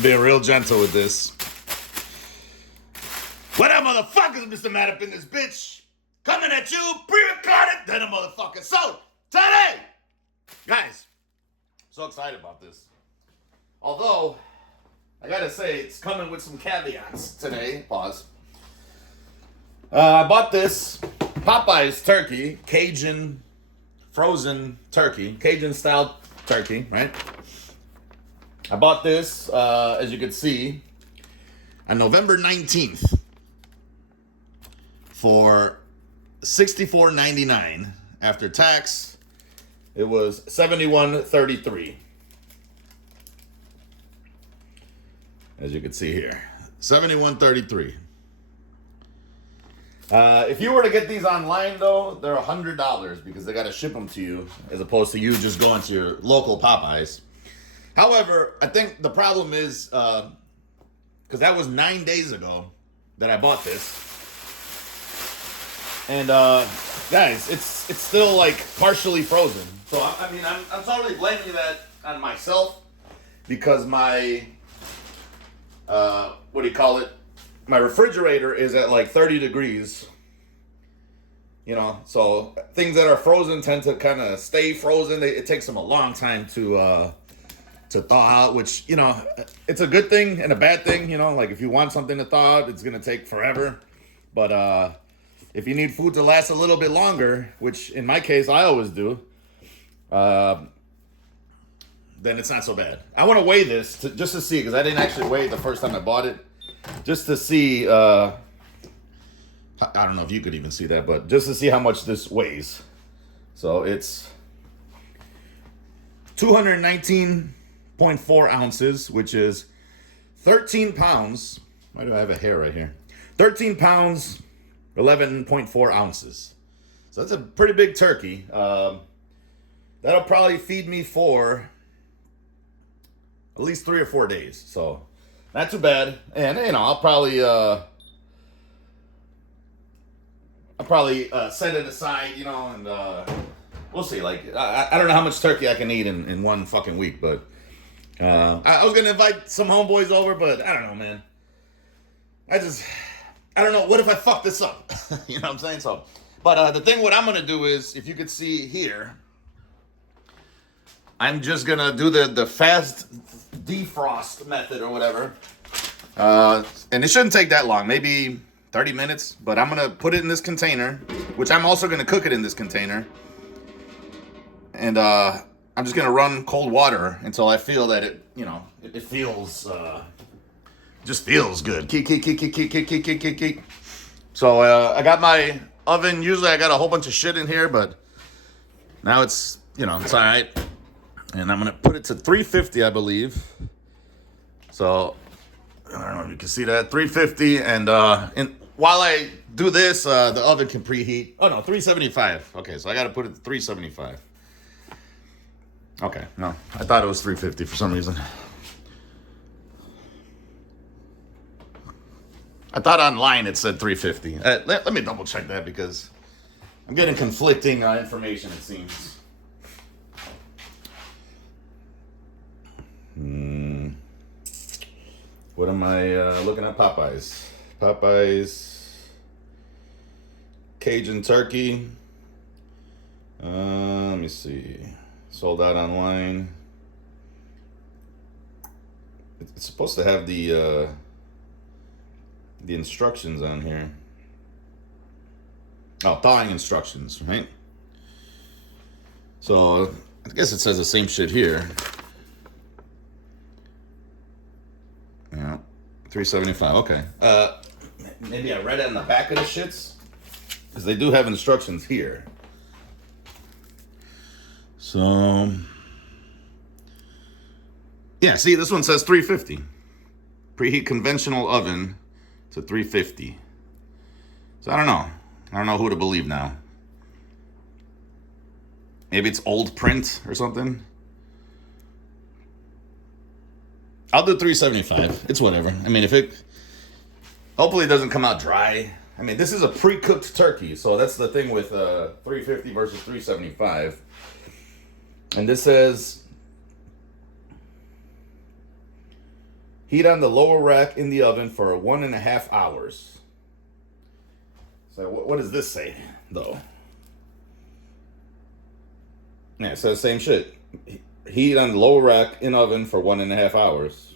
Being real gentle with this. What up, motherfuckers? MrMaD up in this bitch. Coming at you, pre-recorded, then a motherfucker. So, today, guys, so excited about this. Although, I gotta say, it's coming with some caveats today. Pause. I bought this Popeyes turkey, Cajun frozen turkey, Cajun style turkey, right? I bought this, as you can see, on November 19th for $64.99. After tax, it was $71.33. As you can see here, $71.33. If you were to get these online, though, they're $100 because they got to ship them to you as opposed to you just going to your local Popeyes. However, I think the problem is, because that was 9 days ago that I bought this. And, guys, it's still, like, partially frozen. So, I mean, I'm totally blaming that on myself because my, what do you call it? My refrigerator is at, like, 30 degrees. You know, so things that are frozen tend to kind of stay frozen. It takes them a long time to thaw out, which, you know, it's a good thing and a bad thing, you know, like if you want something to thaw out, it's going to take forever. But if you need food to last a little bit longer, which in my case, I always do, then it's not so bad. I want to weigh this just to see, because I didn't actually weigh it the first time I bought it, just to see, I don't know if you could even see that, but just to see how much this weighs. So it's 219.4 ounces, which is 13 pounds. Why do I have a hair right here? 13 pounds, 11.4 ounces. So that's a pretty big turkey. That'll probably feed me for at least 3 or 4 days. So not too bad. And, you know, I'll probably set it aside, you know, and we'll see. Like, I don't know how much turkey I can eat in one fucking week, but I was going to invite some homeboys over, but I don't know, man. I don't know. What if I fuck this up? You know what I'm saying? So, but the thing what I'm going to do is, if you could see here, I'm just going to do the fast defrost method or whatever. And it shouldn't take that long. Maybe 30 minutes, but I'm going to put it in this container, which I'm also going to cook it in this container. And I'm just going to run cold water until I feel that it, you know, it feels, just feels good. Keek. So I got my oven. Usually I got a whole bunch of shit in here, but now it's, you know, it's all right. And I'm going to put it to 350, I believe. So I don't know if you can see that, 350. And while I do this, the oven can preheat. Oh, no, 375. Okay, so I got to put it to 375. Okay, no, I thought it was 350 for some reason. I thought online it said 350. Let me double check that because I'm getting conflicting information, it seems. What am I looking at? Popeyes. Cajun turkey. Let me see. Sold out online. It's supposed to have the instructions on here. Oh, thawing instructions, right? So I guess it says the same shit here. Yeah, 375. Okay. Maybe I read it on the back of the shits, because they do have instructions here. So, yeah, see, this one says 350. Preheat conventional oven to 350. So I don't know. I don't know who to believe now. Maybe it's old print or something. I'll do 375. It's whatever. I mean, hopefully it doesn't come out dry. I mean, this is a pre-cooked turkey, so that's the thing with 350 versus 375. And this says Heat on the lower rack in the oven for 1.5 hours. So what does this say, though? Yeah, it says same shit. Heat on the lower rack in oven for 1.5 hours.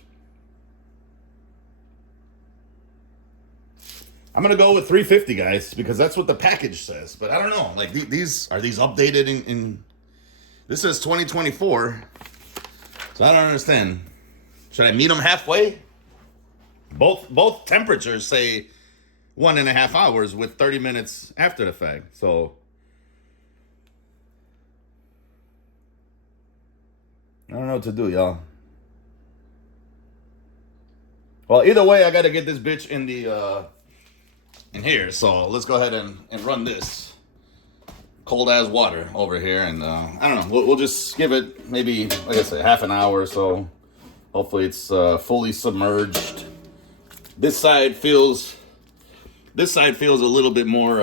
I'm gonna go with 350, guys, because that's what the package says. But I don't know. Like these are these updated in this says 2024. So I don't understand. Should I meet them halfway? Both temperatures say 1.5 hours with 30 minutes after the fact. So I don't know what to do, y'all. Well, either way, I gotta get this bitch in the in here. So let's go ahead and run this cold as water over here, and I don't know. We'll just give it maybe, like I say, half an hour or so. Hopefully, it's fully submerged. This side feels a little bit more.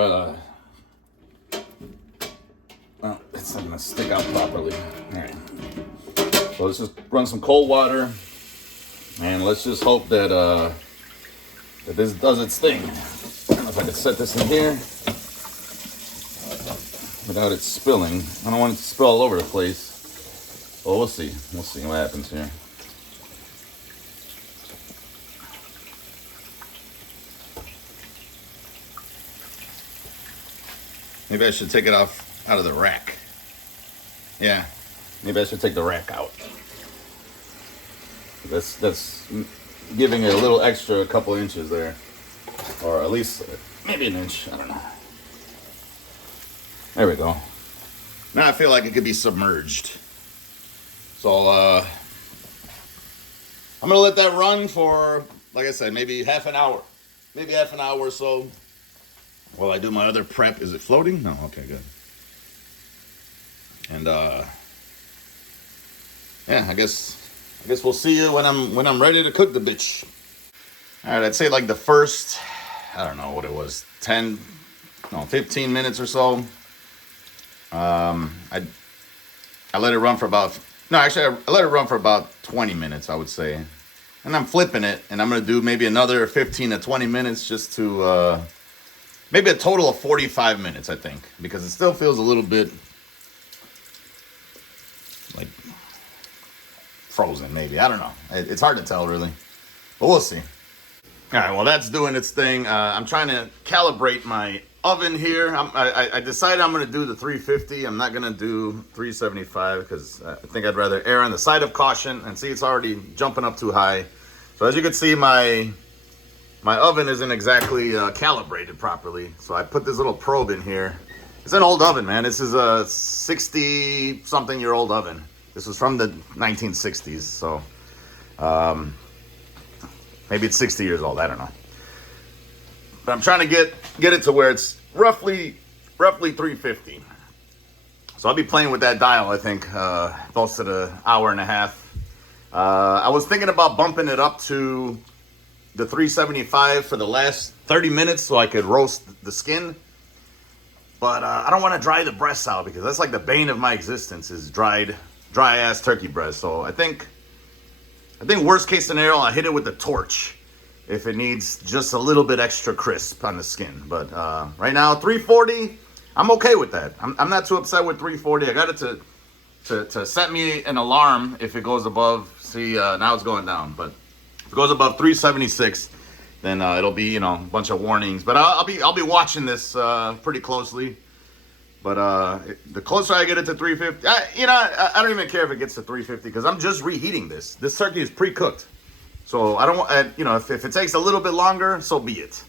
Well, it's not gonna stick out properly. All right. So let's just run some cold water, and let's just hope that that this does its thing. I don't know if I can set this in here without it spilling. I don't want it to spill all over the place. Well, we'll see. We'll see what happens here. Maybe I should take it out of the rack. Yeah, maybe I should take the rack out. That's giving it a little extra, a couple inches there. Or at least maybe an inch. I don't know. There we go. Now I feel like it could be submerged. So I'm gonna let that run for, like I said, maybe half an hour. Maybe half an hour or so. While I do my other prep. Is it floating? No, okay, good. And yeah, I guess we'll see you when I'm ready to cook the bitch. All right, I'd say like the first, I don't know what it was, 15 minutes or so. I let it run for about, no, actually I let it run for about 20 minutes, I would say. And I'm flipping it, and I'm gonna do maybe another 15 to 20 minutes just to, maybe a total of 45 minutes, I think, because it still feels a little bit like frozen, maybe. I don't know. It's hard to tell, really, but we'll see. All right, well, that's doing its thing. I'm trying to calibrate my oven here. I decided I'm going to do the 350. I'm not going to do 375 because I think I'd rather err on the side of caution. And see, it's already jumping up too high. So as you can see, my oven isn't exactly calibrated properly. So I put this little probe in here. It's an old oven, man. This is a 60-something-year-old oven. This was from the 1960s. So maybe it's 60 years old. I don't know. But I'm trying to get it to where it's roughly 350. So I'll be playing with that dial, I think, most of the hour and a half. I was thinking about bumping it up to the 375 for the last 30 minutes so I could roast the skin. But I don't want to dry the breasts out because that's like the bane of my existence is dry ass turkey breast. So I think worst case scenario, I'll hit it with the torch if it needs just a little bit extra crisp on the skin. But right now, 340, I'm okay with that. I'm not too upset with 340. I got it to set me an alarm if it goes above. See, now it's going down. But if it goes above 376, then it'll be, a bunch of warnings. But I'll be watching this pretty closely. But the closer I get it to 350, I don't even care if it gets to 350 because I'm just reheating this. This turkey is pre-cooked. So I don't want, if it takes a little bit longer, so be it.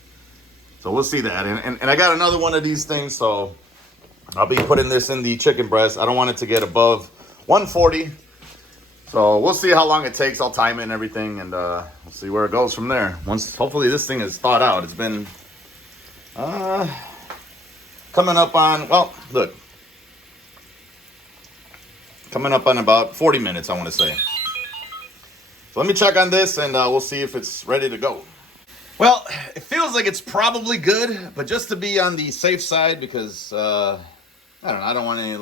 So we'll see that. And I got another one of these things, so I'll be putting this in the chicken breast. I don't want it to get above 140. So we'll see how long it takes. I'll time it and everything, and we'll see where it goes from there. Once, hopefully this thing is thawed out. It's been coming up on, coming up on about 40 minutes, I want to say. So let me check on this, and we'll see if it's ready to go. Well, it feels like it's probably good, but just to be on the safe side, because, I don't know, I don't want any,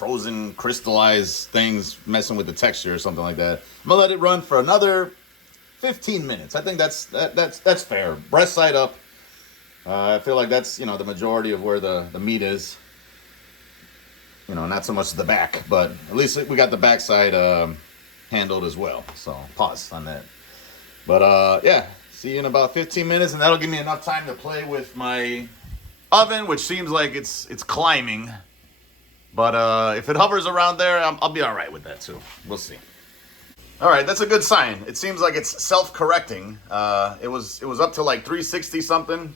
frozen crystallized things messing with the texture or something like that. I'm gonna let it run for another 15 minutes. I think that's fair. Breast side up. I feel like that's, you know, the majority of where the meat is. You know, not so much the back, but at least we got the backside handled as well. So pause on that. But yeah, see you in about 15 minutes, and that'll give me enough time to play with my oven, which seems like it's climbing. But if it hovers around there, I'll be all right with that too. We'll see. All right, that's a good sign. It seems like it's self-correcting. It was up to like 360 something,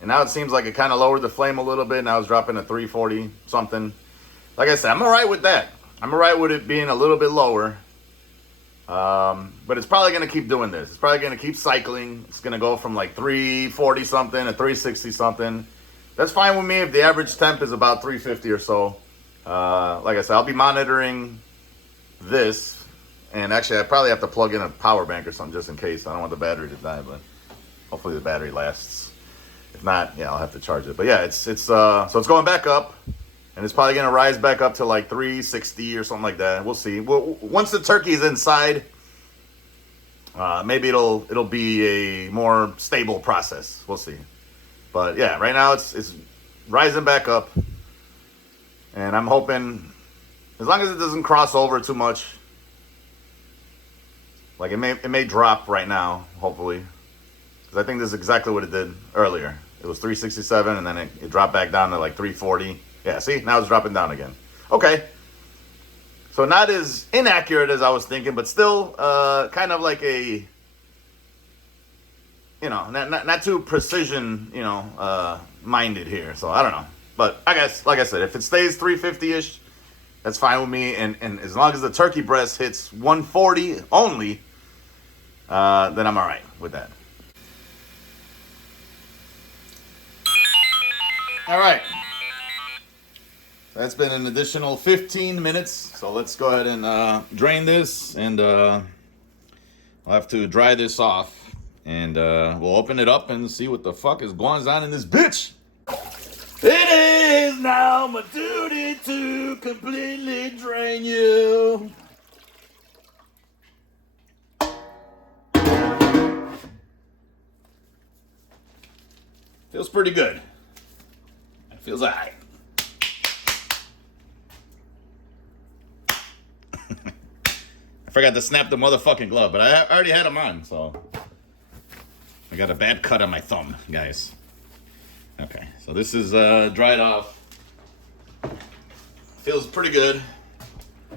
and now it seems like it kind of lowered the flame a little bit. Now it's dropping to 340 something. Like I said, I'm all right with that. I'm all right with it being a little bit lower. But it's probably going to keep doing this. It's probably going to keep cycling. It's going to go from like 340 something to 360 something. That's fine with me if the average temp is about 350 or so. Like I said, I'll be monitoring this. And actually, I probably have to plug in a power bank or something just in case. I don't want the battery to die, but hopefully the battery lasts. If not, yeah, I'll have to charge it. But yeah, so it's going back up, and it's probably gonna rise back up to like 360 or something like that. We'll see. Well, once the turkey is inside, maybe it'll be a more stable process. We'll see. But yeah, right now it's rising back up, and I'm hoping as long as it doesn't cross over too much. Like it may drop right now, hopefully, because I think this is exactly what it did earlier. It was 367, and then it dropped back down to like 340. Yeah, see, now it's dropping down again. Okay, so not as inaccurate as I was thinking, but still kind of like a, you know, not too precision, you know, minded here. So I don't know, but I guess, like I said, if it stays 350-ish, that's fine with me. And as long as the turkey breast hits 140 only, then I'm all right with that. All right. That's been an additional 15 minutes. So let's go ahead and drain this, and I'll have to dry this off, and we'll open it up and see what the fuck is going on in this bitch. It is now my duty to completely drain you. Feels pretty good. It feels alright. I forgot to snap the motherfucking glove, but I already had them on, so I got a bad cut on my thumb, guys. Okay, so this is dried off. Feels pretty good.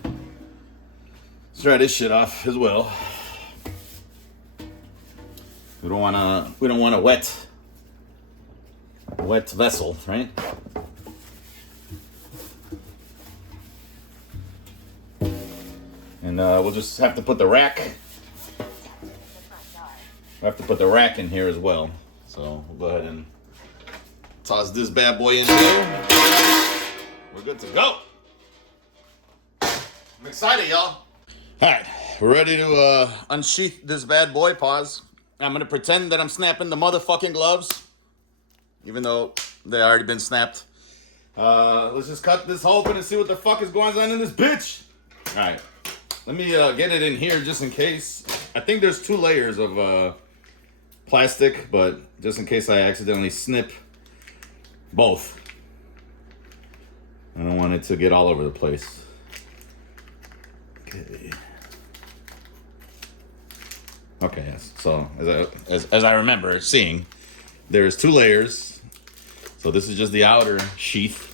Let's dry this shit off as well. We don't want a wet vessel, right? And we'll just have to put the rack. We'll have to put the rack in here as well. So we'll go ahead and toss this bad boy in here. We're good to go. I'm excited, y'all. All right, we're ready to unsheath this bad boy. Pause. I'm gonna pretend that I'm snapping the motherfucking gloves, even though they already been snapped. Let's just cut this open and see what the fuck is going on in this bitch. All right, let me get it in here just in case. I think there's 2 layers of plastic, but just in case I accidentally snip both. I don't want it to get all over the place. Okay. Okay, yes. So as I remember seeing, there's 2 layers. So this is just the outer sheath.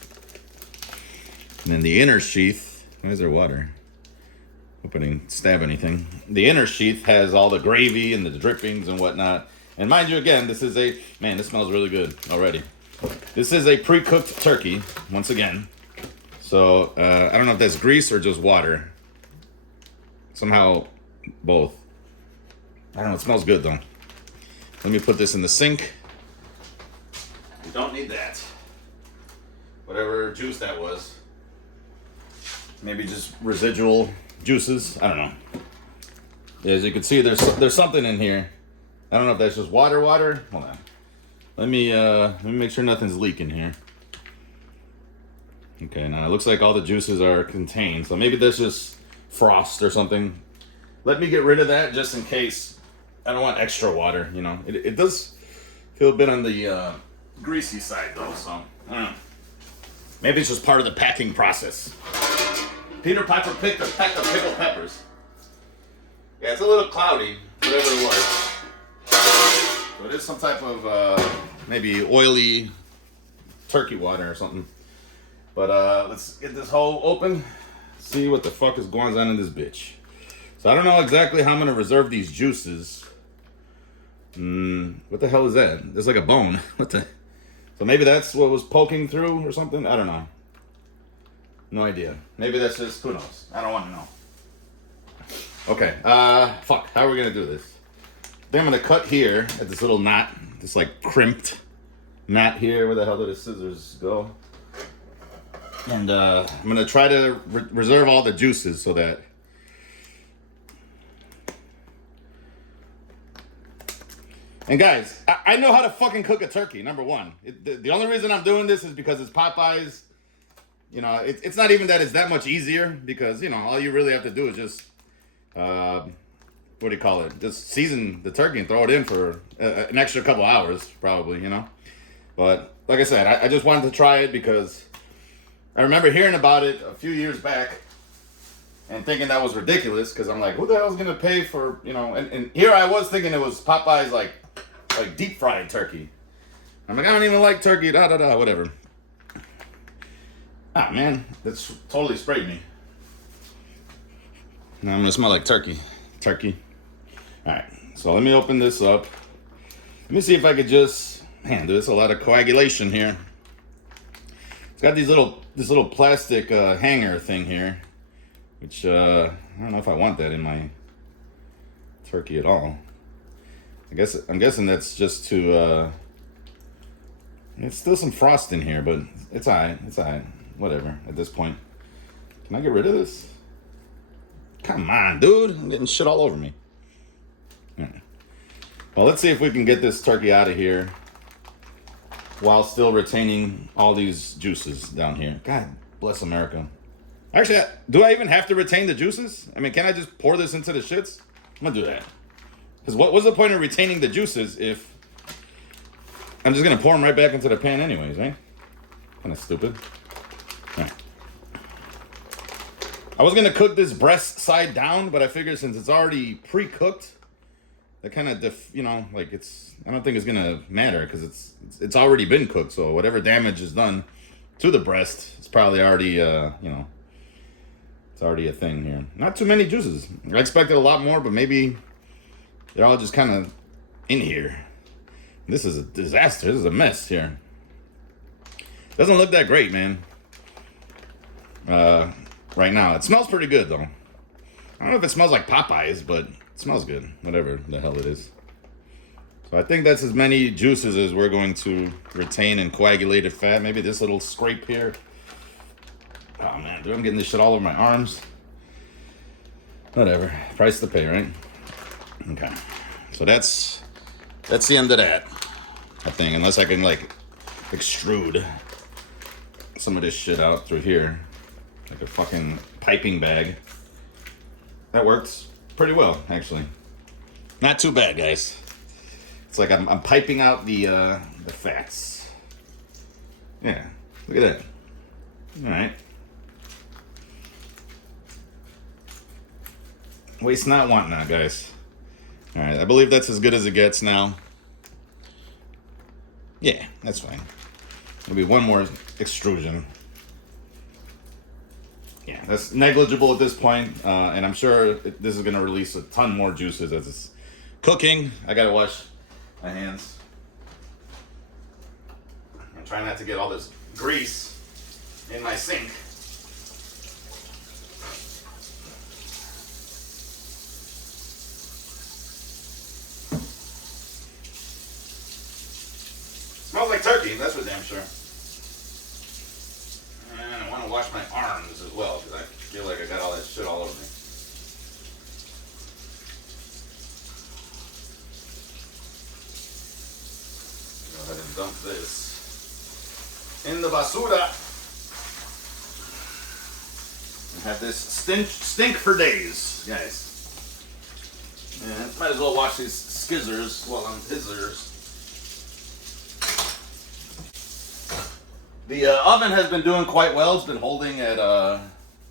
And then the inner sheath, why is there water? Hope I didn't stab anything. The inner sheath has all the gravy and the drippings and whatnot. And mind you, again, this is a, man, this smells really good already. This is a pre-cooked turkey, once again. So I don't know if that's grease or just water. Somehow both. I don't know, it smells good though. Let me put this in the sink. You don't need that. Whatever juice that was. Maybe just residual juices. I don't know. As you can see, there's something in here. I don't know if that's just water. Hold on. Let me make sure nothing's leaking here. Okay, now it looks like all the juices are contained, so maybe there's just frost or something. Let me get rid of that just in case. I don't want extra water, you know. It does feel a bit on the greasy side though, so I don't know. Maybe it's just part of the packing process. Peter Piper picked a peck of pickled peppers. Yeah, it's a little cloudy, whatever it was. So it is some type of maybe oily turkey water or something. But let's get this hole open, see what the fuck is going on in this bitch. So I don't know exactly how I'm gonna reserve these juices. What the hell is that? There's like a bone. What the? So maybe that's what was poking through or something? I don't know. No idea. Maybe that's just, who knows? I don't want to know. Okay, fuck, how are we gonna do this? Then I'm gonna cut here at this little knot, this like crimped knot here. Where the hell did the scissors go? And I'm gonna try to reserve all the juices so that and guys, I know how to fucking cook a turkey, number one. The only reason I'm doing this is because it's Popeyes. You know, it's not even that it's that much easier because, you know, all you really have to do is just, what do you call it? Just season the turkey and throw it in for an extra couple hours, probably, you know? But like I said, I just wanted to try it because I remember hearing about it a few years back and thinking that was ridiculous because I'm like, who the hell is going to pay for, you know, and here I was thinking it was Popeyes like deep fried turkey. I'm like, I don't even like turkey, whatever. Ah, man, that's totally sprayed me. Now I'm going to smell like turkey. Turkey. All right, so let me open this up. Let me see if I could just, man, there's a lot of coagulation here. It's got this little plastic hanger thing here, which I don't know if I want that in my turkey at all. I'm guessing that's just to. It's still some frost in here, but it's alright. It's alright. Whatever. At this point, can I get rid of this? Come on, dude! I'm getting shit all over me. Right. Well, let's see if we can get this turkey out of here while still retaining all these juices down here. God bless America. Actually, do I even have to retain the juices? I mean, can I just pour this into the shits? I'm gonna do that. Because what's the point of retaining the juices if I'm just gonna pour them right back into the pan anyways, right? Kind of stupid. Right. I was gonna cook this breast side down, but I figured since it's already pre-cooked, that kind of, you know, like I don't think it's gonna matter because it's already been cooked. So whatever damage is done to the breast, it's probably already, you know, it's already a thing here. Not too many juices. I expected a lot more, but maybe they're all just kind of in here. This is a disaster. This is a mess here. Doesn't look that great, man. Right now, it smells pretty good though. I don't know if it smells like Popeyes, but it smells good. Whatever the hell it is. So I think that's as many juices as we're going to retain in coagulated fat. Maybe this little scrape here. Oh man, dude, I'm getting this shit all over my arms. Whatever. Price to pay, right? Okay. So that's the end of that, I think. Unless I can like extrude some of this shit out through here. Like a fucking piping bag. That works pretty well, actually. Not too bad, guys. It's like I'm piping out the fats. Yeah, look at that. All right. Waste not, want not, guys. All right, I believe that's as good as it gets now. Yeah, that's fine. Maybe one more extrusion. Yeah, that's negligible at this point, and I'm sure this is going to release a ton more juices as it's cooking. I got to wash my hands. I'm trying not to get all this grease in my sink. Smells like turkey, that's for damn sure. And I want to wash my arms as well, because I feel like I got all that shit all over me. Go ahead and dump this in the basura. Have this stink for days, guys. And might as well wash these skizzers while I'm hizzers. The oven has been doing quite well. It's been holding at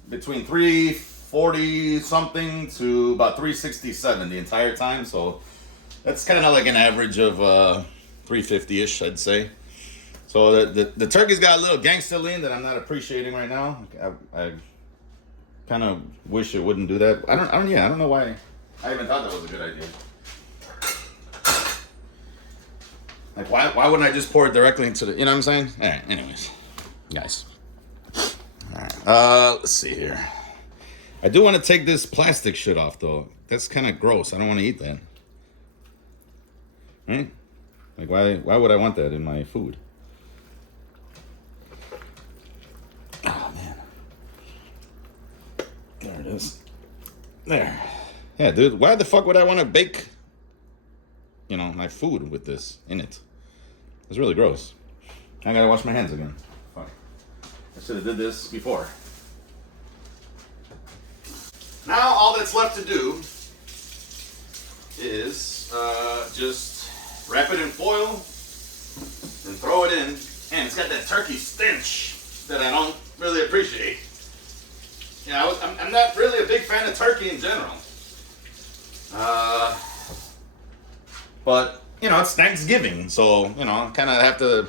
between 340 something to about 367 the entire time. So that's kind of like an average of 350-ish, I'd say. So the turkey's got a little gangster lean that I'm not appreciating right now. I kind of wish it wouldn't do that. I don't know why. I even thought that was a good idea. Like, why wouldn't I just pour it directly into the, you know what I'm saying? All right, anyways, guys. All right, let's see here. I do want to take this plastic shit off, though. That's kind of gross. I don't want to eat that. Right? Like, why would I want that in my food? Oh, man. There it is. There. Yeah, dude, why the fuck would I want to bake, you know, my food with this in it? It's really gross. I gotta wash my hands again. Fuck. I should have did this before. Now all that's left to do is just wrap it in foil and throw it in. And it's got that turkey stench that I don't really appreciate. Yeah, I'm not really a big fan of turkey in general. But, you know, it's Thanksgiving, so, you know, kind of have to,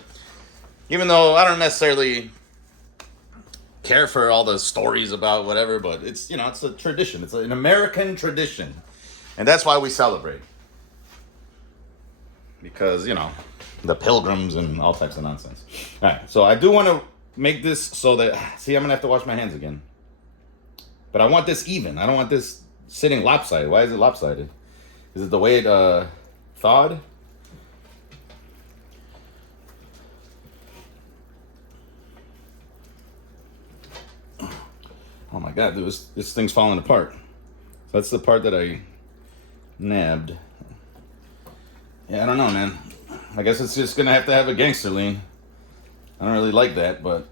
even though I don't necessarily care for all the stories about whatever, but it's, you know, it's a tradition. It's an American tradition. And that's why we celebrate. Because, you know, the pilgrims and all types of nonsense. All right, so I do want to make this so that, see, I'm going to have to wash my hands again. But I want this even. I don't want this sitting lopsided. Why is it lopsided? Is it the way it thawed? Oh my god, dude, this thing's falling apart. So that's the part that I nabbed. Yeah, I don't know, man. I guess it's just gonna have to have a gangster lean. I don't really like that, but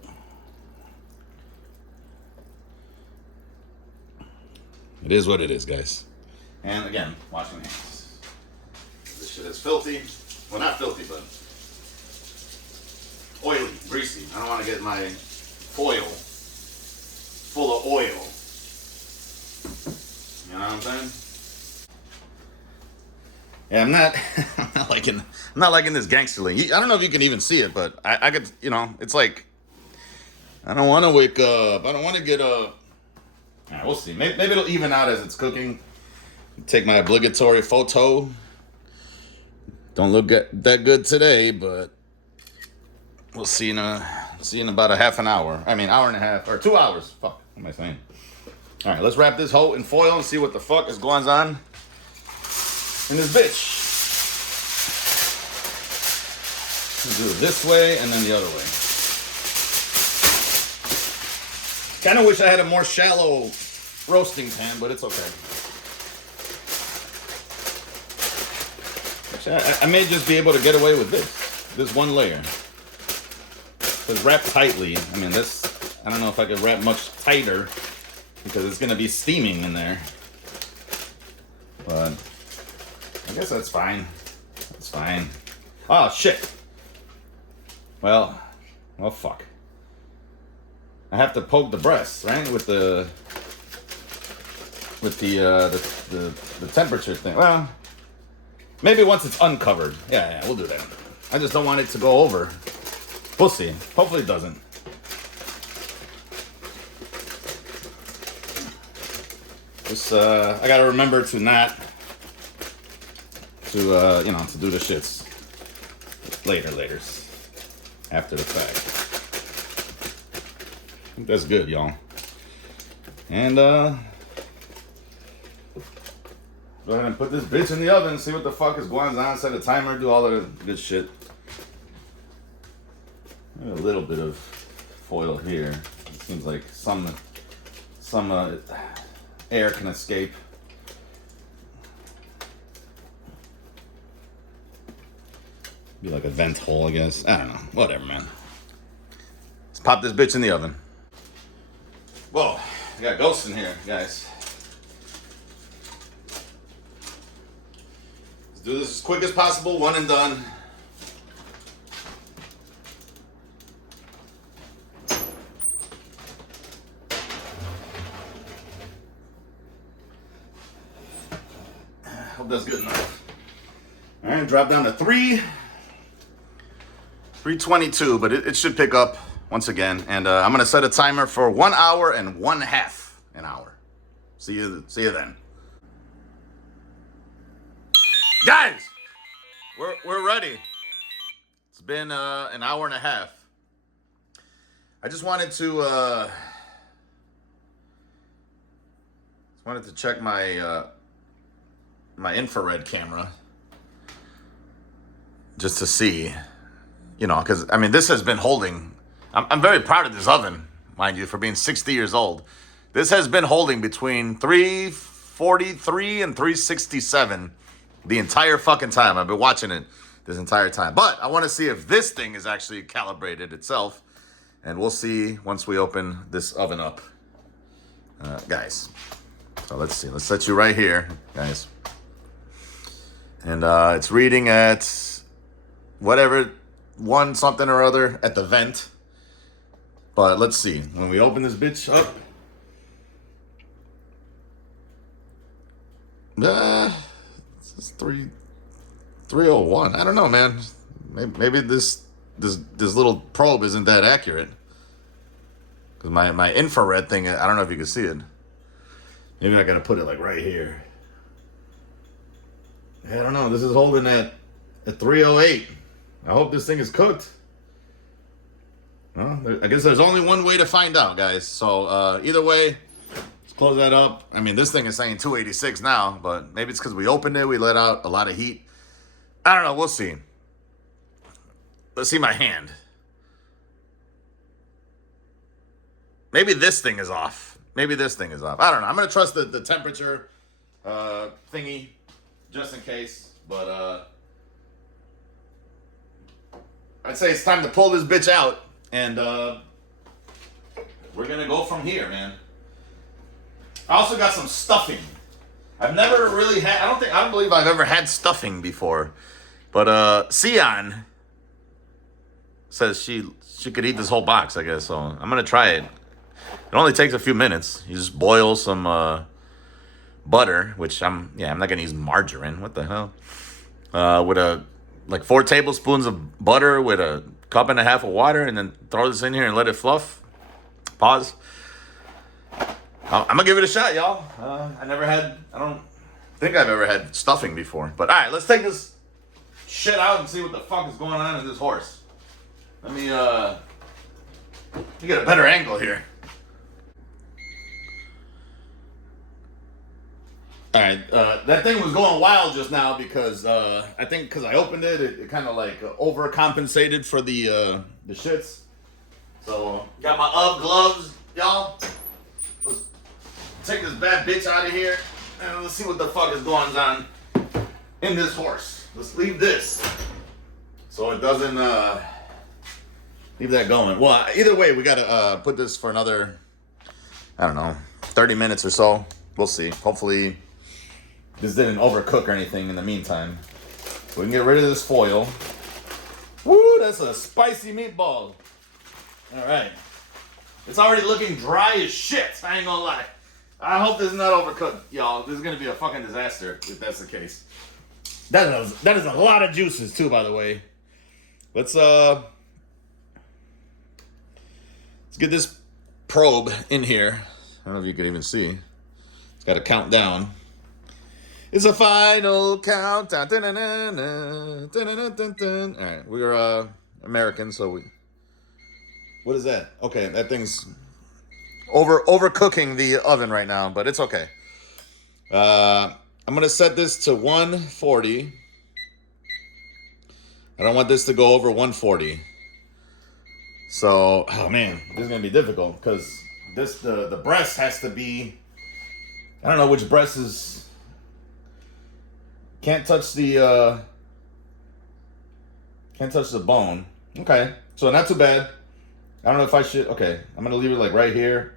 it is what it is, guys. And again, washing hands. This shit is filthy. Well, not filthy, but oily, greasy. I don't want to get my foil full of oil. You know what I'm saying? Yeah, I'm not liking this gangster lean. I don't know if you can even see it, but I could, you know, it's like, I don't want to wake up. I don't want to get up. All right, we'll see. Maybe it'll even out as it's cooking. Take my obligatory photo. Don't look that good today, but we'll see in about a half an hour. I mean, hour and a half or 2 hours. Fuck, what am I saying? All right, let's wrap this hoe in foil and see what the fuck is going on in this bitch. Let's do it this way and then the other way. Kind of wish I had a more shallow roasting pan, but it's okay. Actually, I may just be able to get away with this one layer. Because wrapped tightly, I mean, this, I don't know if I could wrap much tighter because it's going to be steaming in there. But I guess that's fine. That's fine. Oh, shit. Well, fuck. I have to poke the breast, right? With the temperature thing. Well, maybe once it's uncovered. Yeah, we'll do that. I just don't want it to go over. We'll see. Hopefully it doesn't. Just I gotta remember to not to to do the shits later after the fact. I think that's good, y'all. And go ahead and put this bitch in the oven, see what the fuck is going on, set a timer, do all of the good shit. A little bit of foil here. It seems like some air can escape. Be like a vent hole, I guess. I don't know. Whatever, man. Let's pop this bitch in the oven. Whoa, I got ghosts in here, guys. Let's do this as quick as possible, one and done. Hope that's good enough. All right, drop down to 322, but it should pick up once again. And I'm gonna set a timer for 1 hour and 1/2 an hour. See you then. Guys, we're ready. It's been an hour and a half. I just wanted to check my my infrared camera just to see, you know, because I mean this has been holding. I'm very proud of this oven, mind you, for being 60 years old. This has been holding between 343 and 367 the entire fucking time. I've been watching it this entire time. But I want to see if this thing is actually calibrated itself. And we'll see once we open this oven up. Guys. So let's see. Let's set you right here, guys. And it's reading at whatever, one something or other at the vent. But let's see. When we open this bitch up. It's 301. I don't know, man. Maybe this little probe isn't that accurate. Because my infrared thing, I don't know if you can see it. Maybe I gotta put it like right here. I don't know. This is holding at 308. I hope this thing is cooked. Well, I guess there's only one way to find out, guys. So either way, let's close that up. I mean, this thing is saying 286 now, but maybe it's because we opened it. We let out a lot of heat. I don't know. We'll see. Let's see my hand. Maybe this thing is off. Maybe this thing is off. I don't know. I'm going to trust the temperature thingy just in case. But I'd say it's time to pull this bitch out. And we're going to go from here, man. I also got some stuffing. I've never really had... I don't believe I've ever had stuffing before. But Sion says she could eat this whole box, I guess. So I'm going to try it. It only takes a few minutes. You just boil some butter, which I'm not going to use margarine. What the hell? With like 4 tablespoons of butter with a cup and a half of water, and then throw this in here and let it fluff. Pause. I'm going to give it a shot, y'all. I don't think I've ever had stuffing before. But all right, let's take this shit out and see what the fuck is going on in this horse. Let me get a better angle here. All right, that thing was going wild just now because I think because I opened it, it kind of like overcompensated for the shits. So got my UGG gloves, y'all. Let's take this bad bitch out of here and let's see what the fuck is going on in this horse. Let's leave this so it doesn't leave that going. Well, either way, we gotta put this for another, I don't know, 30 minutes or so. We'll see. Hopefully this didn't overcook or anything in the meantime. We can get rid of this foil. Woo, that's a spicy meatball. All right. It's already looking dry as shit. I ain't gonna lie. I hope this is not overcooked, y'all. This is gonna be a fucking disaster if that's the case. That is a lot of juices too, by the way. Let's get this probe in here. I don't know if you can even see. It's got to count down. It's a final countdown. All right, we're American, so we. What is that? Okay, that thing's overcooking the oven right now, but it's okay. I'm gonna set this to 140. I don't want this to go over 140. So, oh man, this is gonna be difficult because the breast has to be. I don't know which breast is. Can't touch the bone. Okay, so not too bad. I don't know if I should. Okay, I'm gonna leave it like right here.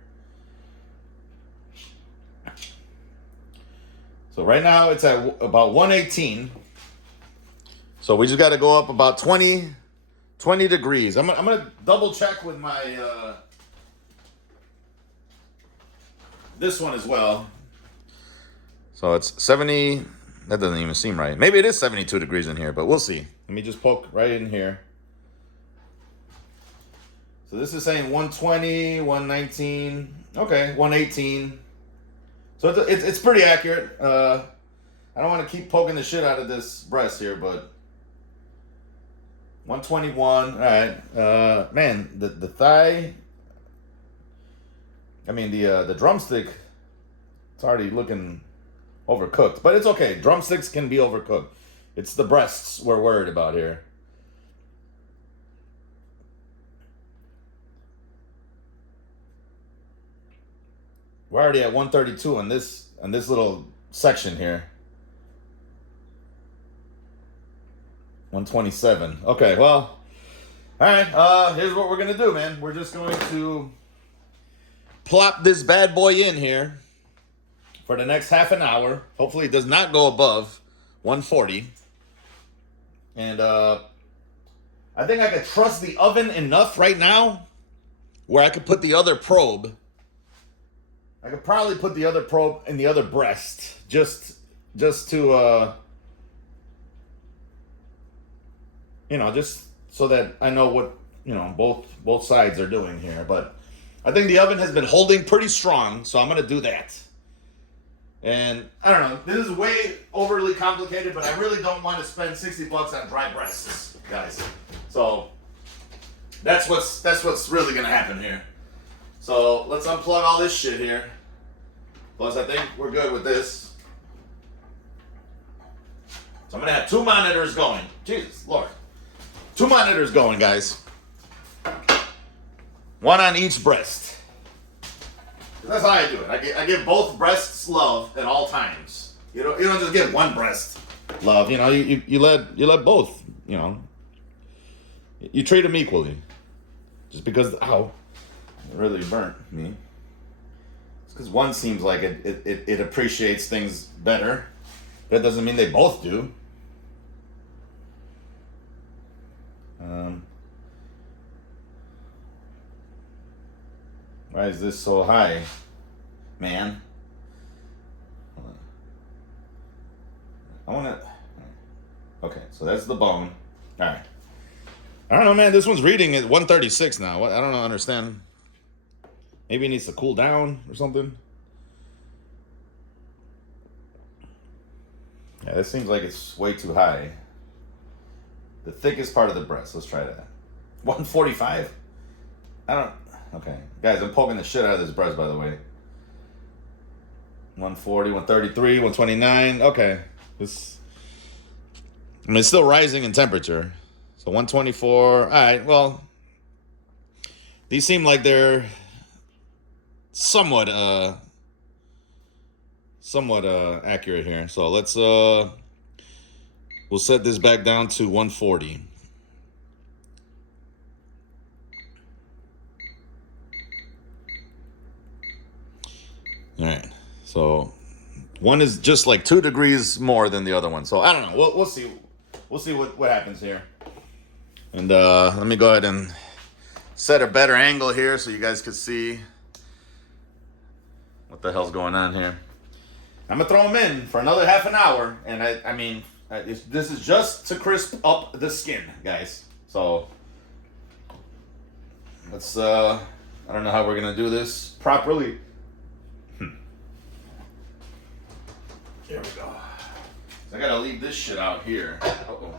So right now it's at about 118. So we just got to go up about 20 degrees. I'm gonna double check with my this one as well. So it's 70. That doesn't even seem right. Maybe it is 72 degrees in here, but we'll see. Let me just poke right in here. So this is saying 120, 119. Okay, 118. So it's pretty accurate. I don't want to keep poking the shit out of this breast here, but 121. All right, man. The thigh. I mean the drumstick. It's already looking overcooked, but it's okay. Drumsticks can be overcooked. It's the breasts we're worried about here. We're already at 132 on this little section here. 127. Okay, well, all right. Here's what we're gonna do, man. We're just going to plop this bad boy in here for the next half an hour. Hopefully it does not go above 140. And I think I could trust the oven enough right now where I could put the other probe. I could probably put the other probe in the other breast just to just so that I know what both sides are doing here. But I think the oven has been holding pretty strong, so I'm gonna do that. And I don't know, this is way overly complicated, but I really don't want to spend $60 on dry breasts, guys. So that's what's really gonna happen here. So let's unplug all this shit here. Plus, I think we're good with this. So I'm gonna have 2 monitors going. Jesus Lord. 2 monitors going, guys. 1 on each breast. That's how I do it. I give both breasts love at all times. You don't just give one breast love. You let both. You treat them equally. Just because it really burnt me. It's because one seems like it appreciates things better. That doesn't mean they both do. Why is this so high, man? I want to. Okay, so that's the bone. All right. I don't know, man. This one's reading at 136 now. I don't understand. Maybe it needs to cool down or something. Yeah, this seems like it's way too high. The thickest part of the breast. Let's try that. 145? Okay. Guys, I'm poking the shit out of this breast, by the way. 140, 133, 129. Okay. It's still rising in temperature. So 124. All right, well, these seem like they're somewhat accurate here. So let's we'll set this back down to 140. All right, so one is just like 2 degrees more than the other one. So I don't know. We'll see. We'll see what happens here. And let me go ahead and set a better angle here so you guys can see what the hell's going on here. I'm gonna throw them in for another half an hour, and I mean this is just to crisp up the skin, guys. So let's I don't know how we're gonna do this properly. There we go. I gotta leave this shit out here. Uh-oh.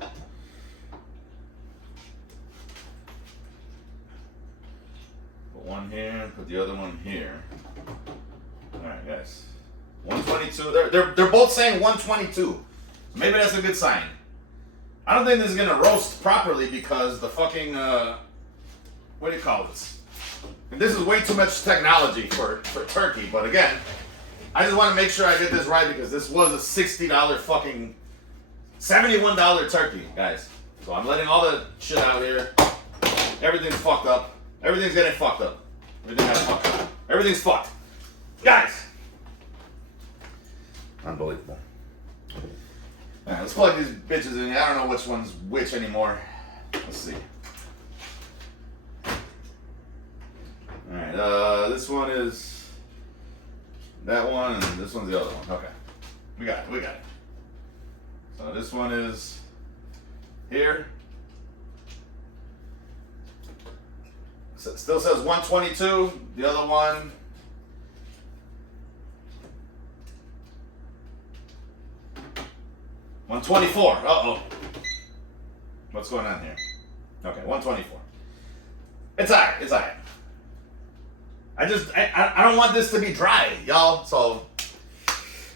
Put one here, put the other one here. Alright, guys. 122. They're both saying 122. Maybe that's a good sign. I don't think this is gonna roast properly because the fucking what do you call this? And this is way too much technology for turkey, but again, I just want to make sure I get this right because this was a $60 fucking $71 turkey, guys. So I'm letting all the shit out here. Everything's fucked up. Everything's getting fucked up. Everything's fucked. Guys, Unbelievable. All right, let's plug these bitches in. I don't know which one's which anymore. Let's see. All right, this one is that one, and this one's the other one. Okay, we got it. So this one is here. Still says 122. The other one. $124. Uh-oh. What's going on here? Okay, 124. It's alright. I don't want this to be dry, y'all. So,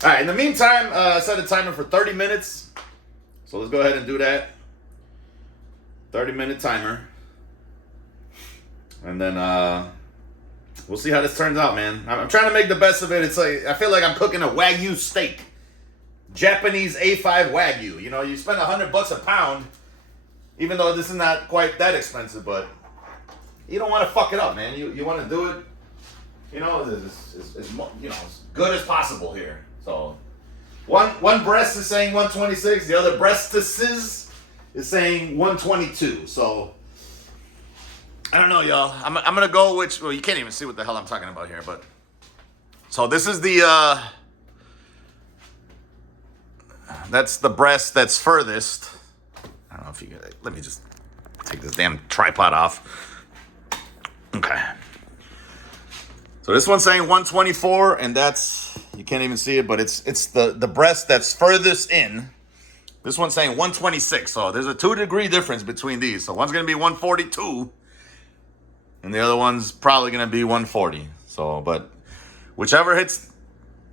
alright, in the meantime, I set a timer for 30 minutes. So let's go ahead and do that. 30-minute timer. And then we'll see how this turns out, man. I'm trying to make the best of it. It's like, I feel like I'm cooking a Wagyu steak. Japanese A5 Wagyu. You know, you spend $100 a pound, even though this is not quite that expensive, but you don't want to fuck it up, man. You want to do it, you know, as good as possible here. So one breast is saying 126, the other breastesses is saying 122. So I don't know, y'all. I'm gonna go which. Well, you can't even see what the hell I'm talking about here, but so this is the. That's the breast that's furthest. I don't know if you get it. Let me just take this damn tripod off. Okay. So this one's saying 124, and that's, you can't even see it, but it's the breast that's furthest in. This one's saying 126. So there's a 2-degree difference between these. So one's gonna be 142, and the other one's probably gonna be 140. So, but whichever hits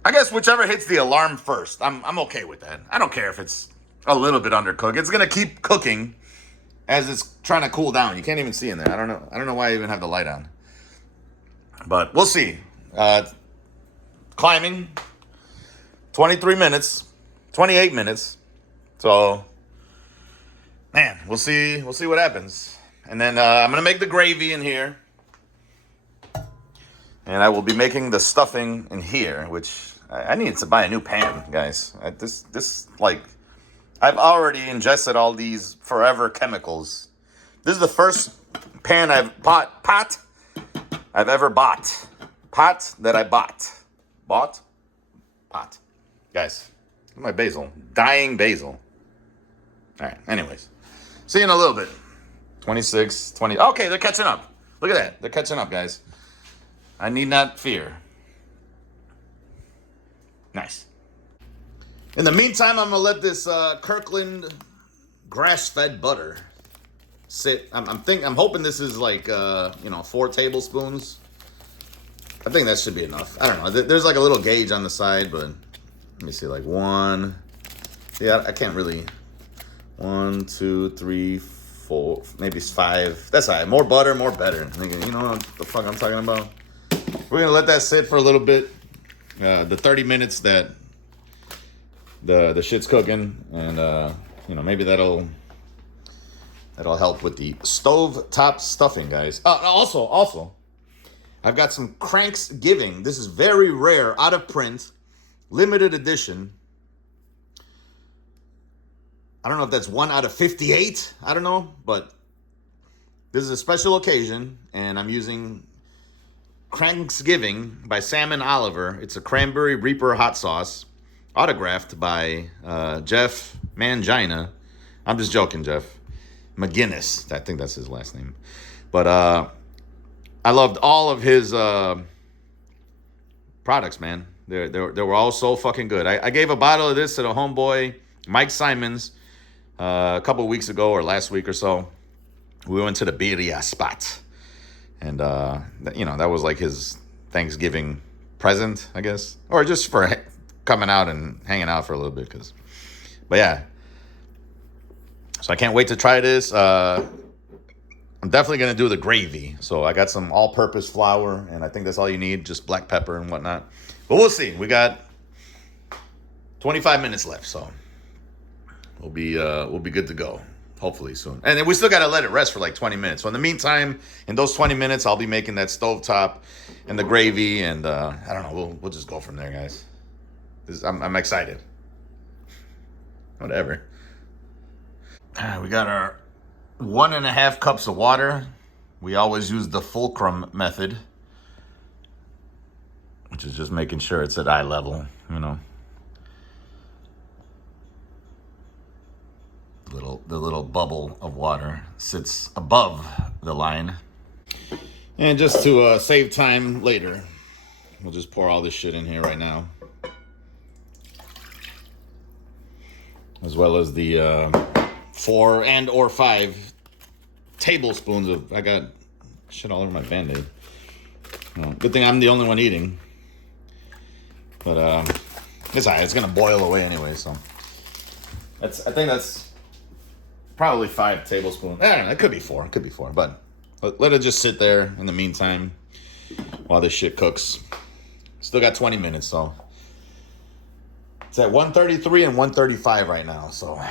the alarm first, I'm okay with that. I don't care if it's a little bit undercooked. It's gonna keep cooking as it's trying to cool down. You can't even see in there. I don't know why I even have the light on. But we'll see. Climbing, 23 minutes, 28 minutes. So, man, we'll see what happens. And then I'm gonna make the gravy in here. And I will be making the stuffing in here, which I need to buy a new pan, guys. This like, I've already ingested all these forever chemicals. This is the first pan I've ever bought. Pot that I bought. Bought? Pot. Guys, look at my basil. Dying basil. All right, anyways. See you in a little bit. 26, 20. Okay, they're catching up. Look at that. They're catching up, guys. I need not fear. Nice. In the meantime, I'm gonna let this Kirkland grass-fed butter sit. I'm hoping this is like 4 tablespoons. I think that should be enough. I don't know. There's like a little gauge on the side, but let me see, like 1. Yeah, I can't really. 1, 2, 3, 4, maybe 5. That's all right. More butter, more better. You know what the fuck I'm talking about? We're gonna let that sit for a little bit. The 30 minutes that the shit's cooking, and maybe that'll help with the stovetop stuffing, guys. Also, I've got some Cranksgiving. This is very rare, out of print, limited edition. I don't know if that's 1 out of 58. I don't know, but this is a special occasion, and I'm using Cranksgiving by Sam and Oliver. It's a cranberry Reaper hot sauce, autographed by Jeff Mangina. I'm just joking, Jeff. McGinnis. I think that's his last name. But I loved all of his products, man. They were all so fucking good. I gave a bottle of this to the homeboy, Mike Simons, a couple weeks ago or last week or so. We went to the birria spot. And, that was like his Thanksgiving present, I guess. Or just for coming out and hanging out for a little bit. But yeah. So I can't wait to try this. I'm definitely going to do the gravy. So I got some all-purpose flour. And I think that's all you need. Just black pepper and whatnot. But we'll see. We got 25 minutes left. So we'll be good to go. Hopefully soon. And then we still got to let it rest for like 20 minutes. So in the meantime, in those 20 minutes, I'll be making that stovetop and the gravy. And I don't know. We'll just go from there, guys. I'm excited. Whatever. We got our 1.5 cups of water. We always use the fulcrum method, which is just making sure it's at eye level, you know. The little bubble of water sits above the line. And just to save time later, we'll just pour all this shit in here right now. As well as the 4 and or 5 tablespoons of, I got shit all over my Band-Aid. Good thing I'm the only one eating. But it's all right, it's gonna boil away anyway, so. I think that's probably 5 tablespoons. I don't know, it could be 4, but let it just sit there in the meantime while this shit cooks. Still got 20 minutes, so. It's at 133 and 135 right now, so. I'm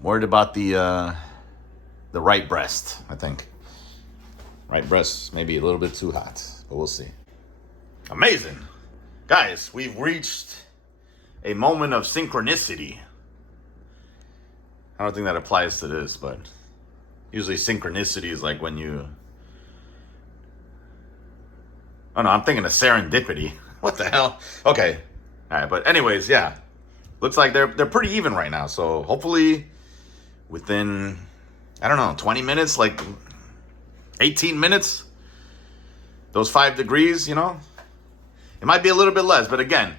worried about the right breast, I think. Right breast maybe a little bit too hot, but we'll see. Amazing. Guys, we've reached a moment of synchronicity. I don't think that applies to this, but usually synchronicity is like when you... Oh no, I'm thinking of serendipity. What the hell? Okay. All right, but anyways, yeah. Looks like they're pretty even right now. So hopefully within, I don't know, 20 minutes, like 18 minutes, those 5 degrees, you know? It might be a little bit less, but again,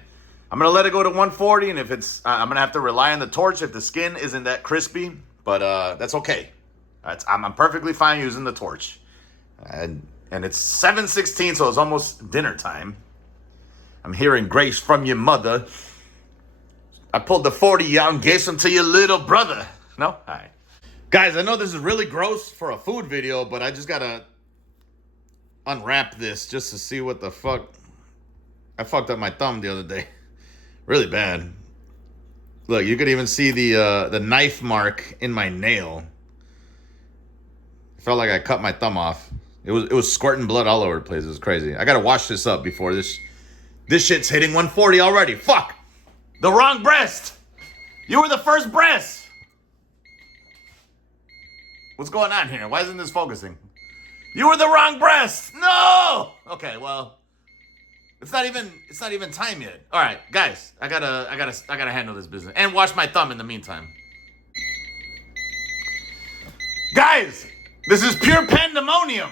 I'm going to let it go to 140, and if it's, I'm going to have to rely on the torch if the skin isn't that crispy, but that's okay. I'm perfectly fine using the torch. And it's 7:16, so it's almost dinner time. I'm hearing grace from your mother. I pulled the 40 out and gave some to your little brother. No? All right. Guys, I know this is really gross for a food video, but I just got to unwrap this just to see what the fuck. I fucked up my thumb the other day. Really bad. Look, you could even see the knife mark in my nail. Felt like I cut my thumb off. It was squirting blood all over the place. It was crazy. I gotta wash this up before this shit's hitting 140 already. Fuck! The wrong breast! You were the first breast! What's going on here? Why isn't this focusing? You were the wrong breast! No! Okay, well, it's not even time yet. All right, guys, I gotta handle this business and wash my thumb in the meantime. Guys, this is pure pandemonium.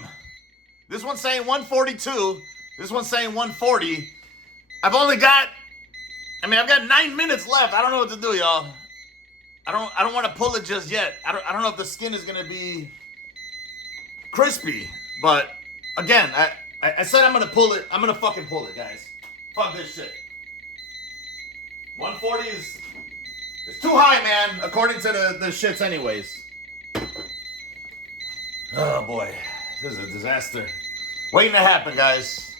This one's saying 142. This one's saying 140. I've got 9 minutes left. I don't know what to do, y'all. I don't want to pull it just yet. I don't know if the skin is gonna be crispy, but again, I said I'm gonna pull it. I'm gonna fucking pull it, guys. Fuck this shit. 140 is too high, man, according to the shits anyways. Oh boy, this is a disaster. Waiting to happen, guys.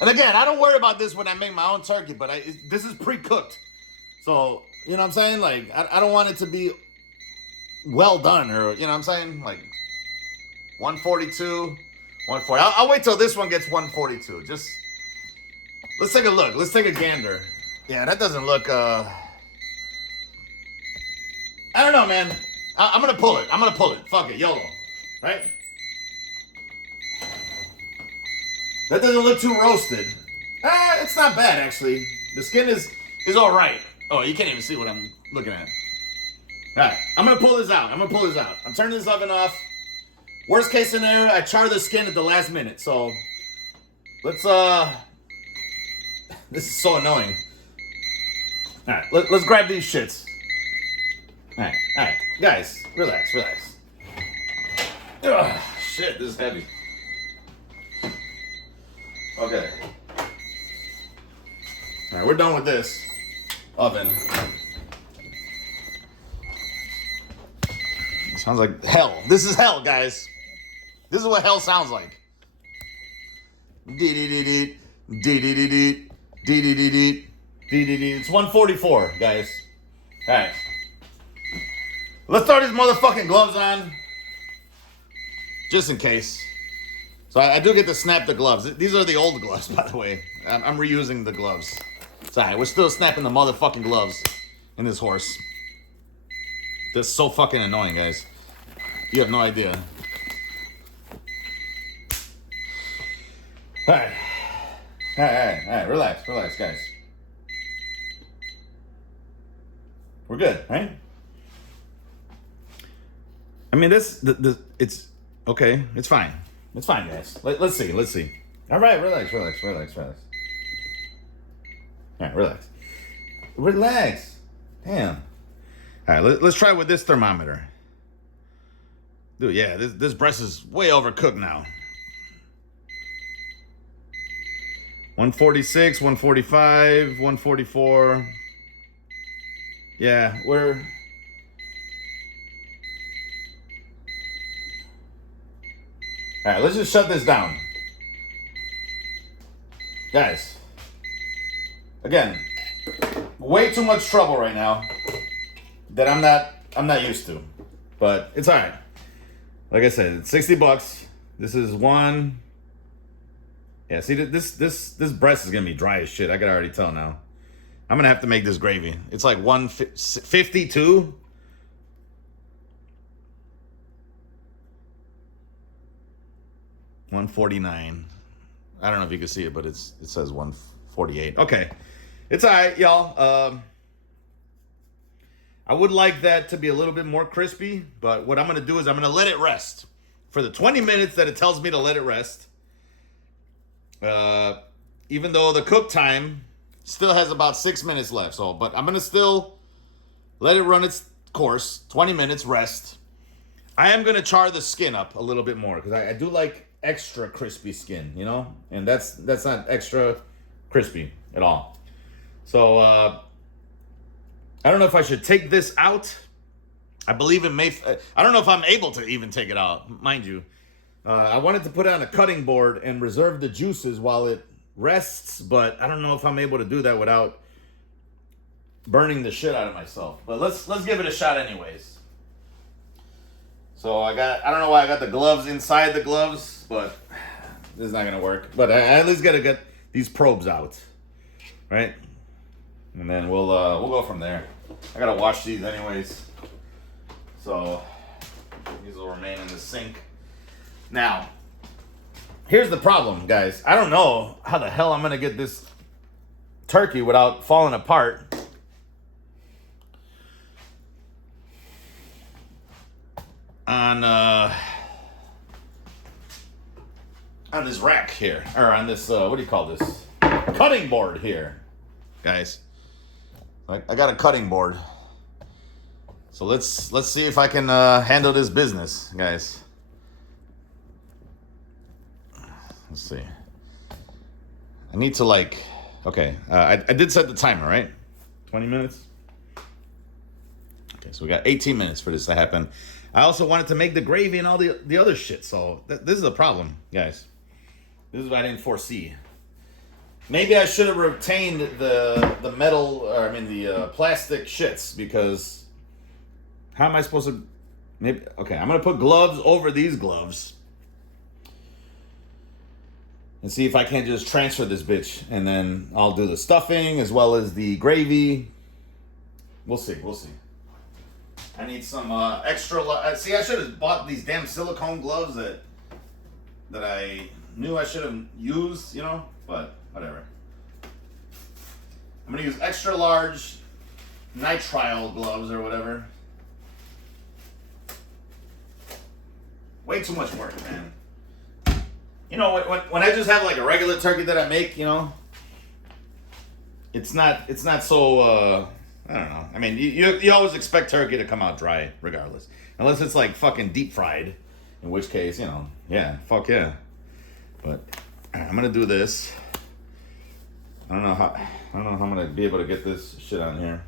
And again, I don't worry about this when I make my own turkey, but this is pre-cooked. So, you know what I'm saying? Like, I don't want it to be well done, or, you know what I'm saying? Like, 142, 140. I'll wait till this one gets 142. Just, let's take a look. Let's take a gander. Yeah, that doesn't look, I don't know, man. I'm going to pull it. I'm going to pull it. Fuck it. YOLO. Right? That doesn't look too roasted. It's not bad, actually. The skin is all right. Oh, you can't even see what I'm looking at. All right, I'm going to pull this out. I'm turning this oven off. Worst case scenario, I char the skin at the last minute. So, let's, this is so annoying. All right, let's grab these shits. All right. Guys, relax. Ugh, shit, this is heavy. Okay. All right, we're done with this oven. It sounds like hell. This is hell, guys. This is what hell sounds like. It's 144, guys. All right. Let's throw these motherfucking gloves on. Just in case. So I do get to snap the gloves. These are the old gloves, by the way. I'm reusing the gloves. It's alright. We're still snapping the motherfucking gloves in this horse. This is so fucking annoying, guys. You have no idea. Alright. Alright. Relax, guys. We're good, right? I mean, it's okay. It's fine. It's fine, guys. Let's see. All right, relax. All right, relax. Damn. All right, let's try with this thermometer. Dude, yeah, this breast is way overcooked now. 146, 145, 144. Yeah, we're... All right, let's just shut this down. Guys, again, way too much trouble right now that I'm not used to. But it's all right. Like I said, it's $60. This is one. Yeah, see, this breast is gonna be dry as shit. I can already tell now. I'm gonna have to make this gravy. It's like 152. $149. I don't know if you can see it, but it says 148. Okay, it's all right, y'all. I would like that to be a little bit more crispy, but what I'm gonna do is I'm gonna let it rest for the 20 minutes that it tells me to let it rest. Even though the cook time still has about 6 minutes left, but I'm gonna still let it run its course. 20 minutes rest. I am gonna char the skin up a little bit more because I do like extra crispy skin, you know, and that's not extra crispy at all. So I don't know if I should take this out. I believe it may. I don't know if I'm able to even take it out, mind you. I wanted to put it on a cutting board and reserve the juices while it rests, but I don't know if I'm able to do that without burning the shit out of myself. But let's give it a shot anyways. So I don't know why I got the gloves inside the gloves, but this is not gonna work. But I at least gotta get these probes out, right? And then we'll go from there. I gotta wash these anyways, so these will remain in the sink. Now, here's the problem, guys. I don't know how the hell I'm gonna get this turkey without falling apart. On this rack here, or on this what do you call this, cutting board here, guys. I got a cutting board, so let's see if I can handle this business, guys. Let's see. I need to okay. I did set the timer, right? 20 minutes. Okay, so we got 18 minutes for this to happen. I also wanted to make the gravy and all the other shit, so this is a problem, guys. This is what I didn't foresee. Maybe I should have retained the metal, or I mean the plastic shits, because how am I supposed to? Maybe okay. I'm gonna put gloves over these gloves and see if I can't just transfer this bitch, and then I'll do the stuffing as well as the gravy. We'll see. I need some extra. See, I should have bought these damn silicone gloves that I knew I should have used, you know, but whatever. I'm gonna use extra large nitrile gloves or whatever. Way too much work, man. You know, when I just have like a regular turkey that I make, you know, it's not so. I don't know. I mean, you always expect turkey to come out dry, regardless, unless it's like fucking deep fried, in which case, you know, yeah, fuck yeah. But I'm gonna do this. I don't know how I'm gonna be able to get this shit on here.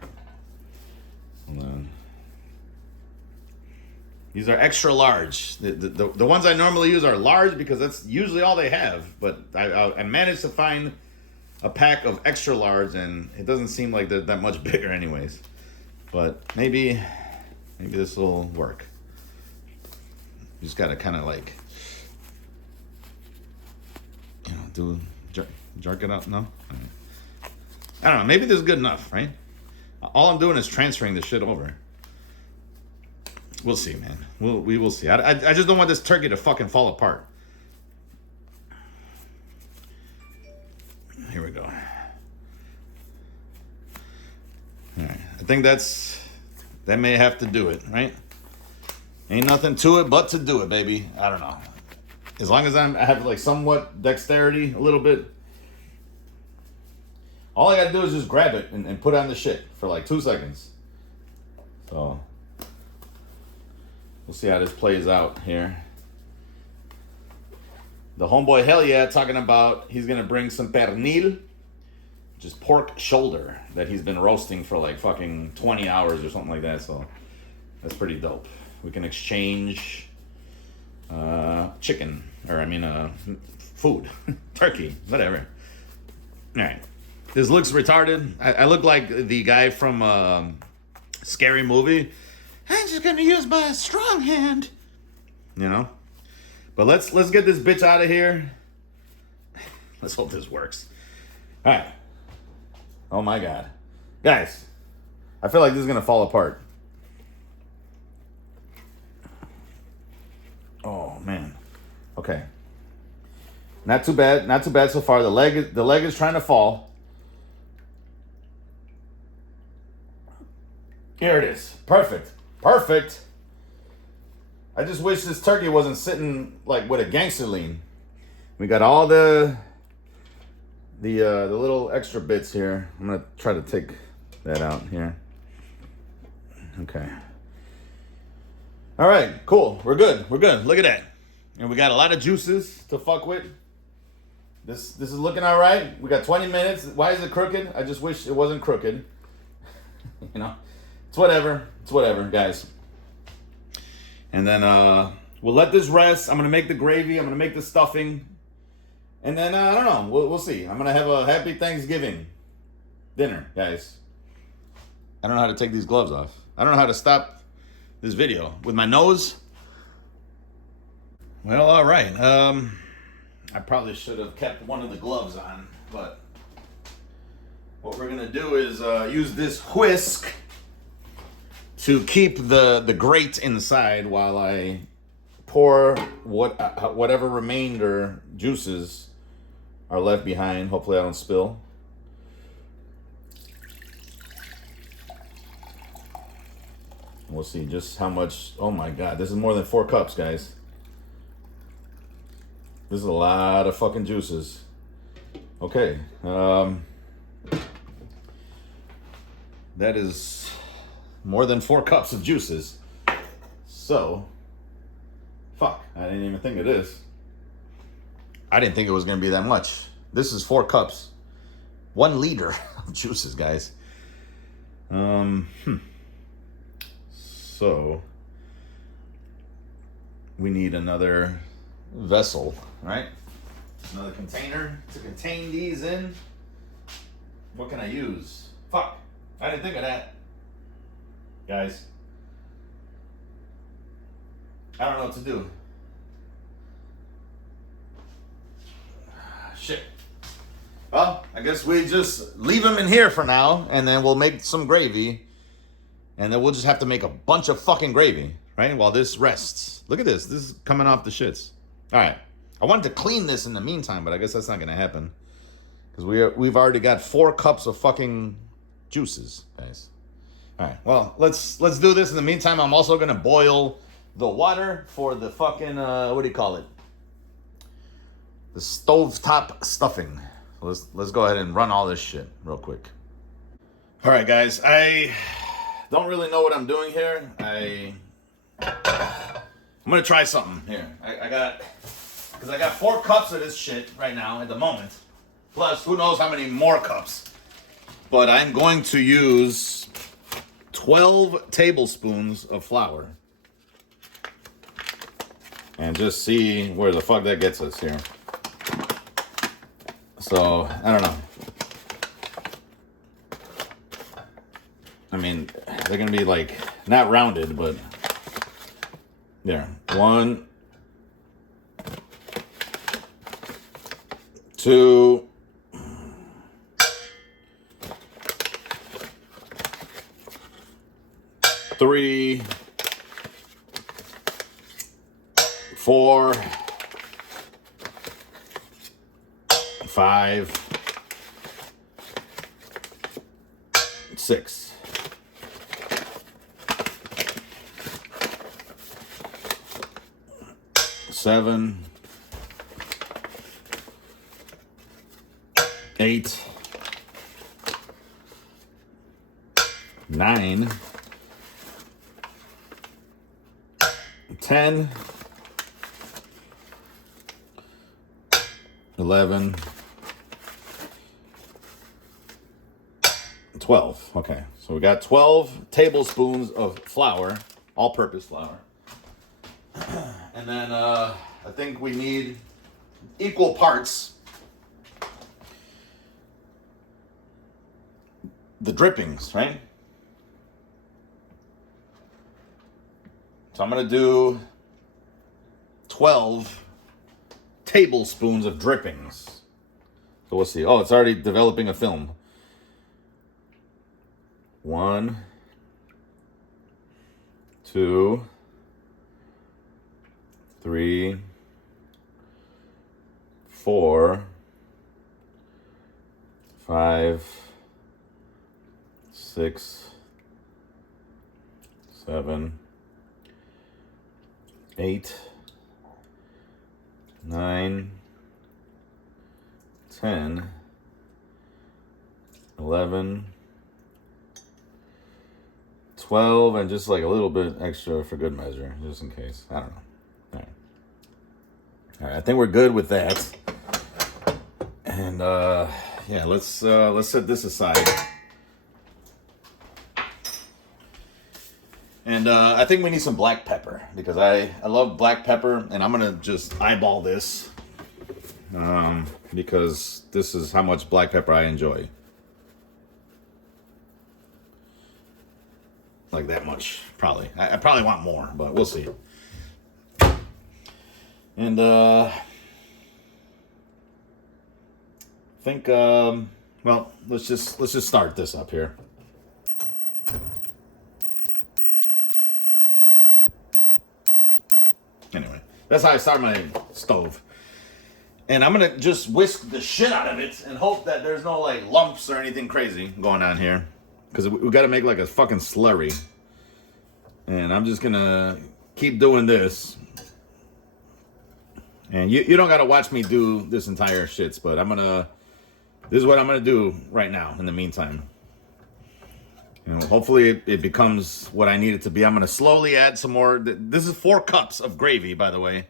Hold on. These are extra large. The ones I normally use are large because that's usually all they have. But I managed to find a pack of extra large, and it doesn't seem like they're that much bigger anyways. But maybe this will work. You just gotta kind of like, you know, Jerk it up? No? I don't know. Maybe this is good enough, right? All I'm doing is transferring this shit over. We'll see, man. We will see. I just don't want this turkey to fucking fall apart. Here we go. All right. I think that may have to do it, right? Ain't nothing to it but to do it, baby. I don't know. As long as I have like somewhat dexterity, a little bit. All I gotta do is just grab it and put on the shit for like 2 seconds. So we'll see how this plays out here. The homeboy, hell yeah, talking about he's gonna bring some pernil, just pork shoulder that he's been roasting for like fucking 20 hours or something like that. So that's pretty dope. We can exchange chicken, or food, turkey, whatever. All right. This looks retarded. I look like the guy from Scary Movie. I'm just gonna use my strong hand, you know. But let's get this bitch out of here. Let's hope this works. All right. Oh my God, guys, I feel like this is gonna fall apart. Oh man. Okay. Not too bad. Not too bad so far. The leg is trying to fall. Here it is. Perfect. Perfect. I just wish this turkey wasn't sitting like with a gangster lean. We got all the little extra bits here. I'm gonna try to take that out here. Okay. All right, cool. We're good. We're good. Look at that. And we got a lot of juices to fuck with. This is looking all right. We got 20 minutes. Why is it crooked? I just wish it wasn't crooked. You know, it's whatever. It's whatever, guys. And then we'll let this rest. I'm gonna make the gravy. I'm gonna make the stuffing. And then I don't know. We'll see. I'm gonna have a happy Thanksgiving dinner, guys. I don't know how to take these gloves off. I don't know how to stop this video with my nose. Well, all right. I probably should have kept one of the gloves on, but what we're gonna do is use this whisk to keep the grate inside while I pour whatever remainder juices are left behind. Hopefully I don't spill. We'll see just how much. Oh my God, this is more than 4 cups, guys. This is a lot of fucking juices. Okay. That is more than 4 cups of juices. So, fuck, I didn't even think of this. I didn't think it was going to be that much. This is 4 cups. 1 liter of juices, guys. So, we need another vessel, right? Another container to contain these in. What can I use? Fuck, I didn't think of that. Guys, I don't know what to do. Shit. Well, I guess we just leave them in here for now, and then we'll make some gravy, and then we'll just have to make a bunch of fucking gravy, right? While this rests. Look at this. This is coming off the shits. All right. I wanted to clean this in the meantime, but I guess that's not going to happen because we've already got 4 cups of fucking juices, guys. All right. Well, let's do this. In the meantime, I'm also going to boil the water for the fucking what do you call it? The stovetop stuffing. Let's go ahead and run all this shit real quick. All right, guys. I don't really know what I'm doing here. I'm gonna try something here. I got 4 cups of this shit right now at the moment. Plus, who knows how many more cups. But I'm going to use 12 tablespoons of flour. And just see where the fuck that gets us here. So, I don't know. I mean, they're gonna be like, not rounded, but there. 1, 2, 3, 4, 5, 6. Seven, 8, 9, 10, 11, 12. Okay, so we got 12 tablespoons of flour, all-purpose flour. And then I think we need equal parts the drippings, right? So I'm going to do 12 tablespoons of drippings. So we'll see. Oh, it's already developing a film. 1, 2, 3, 4, 5, 6, 7, 8, 9, 10, 11, 12, and just like a little bit extra for good measure, just in case. I don't know. All right, I think we're good with that. And yeah, let's set this aside. And I think we need some black pepper because I love black pepper, and I'm gonna just eyeball this because this is how much black pepper I enjoy. Like that much, probably. I probably want more, but we'll see. And I think well, let's just start this up here. Anyway, that's how I start my stove. And I'm gonna just whisk the shit out of it and hope that there's no like lumps or anything crazy going on here, because we gotta make like a fucking slurry. And I'm just gonna keep doing this. And you don't gotta watch me do this entire shits, but this is what I'm gonna do right now in the meantime. And hopefully it becomes what I need it to be. I'm gonna slowly add some more. This is 4 cups of gravy, by the way.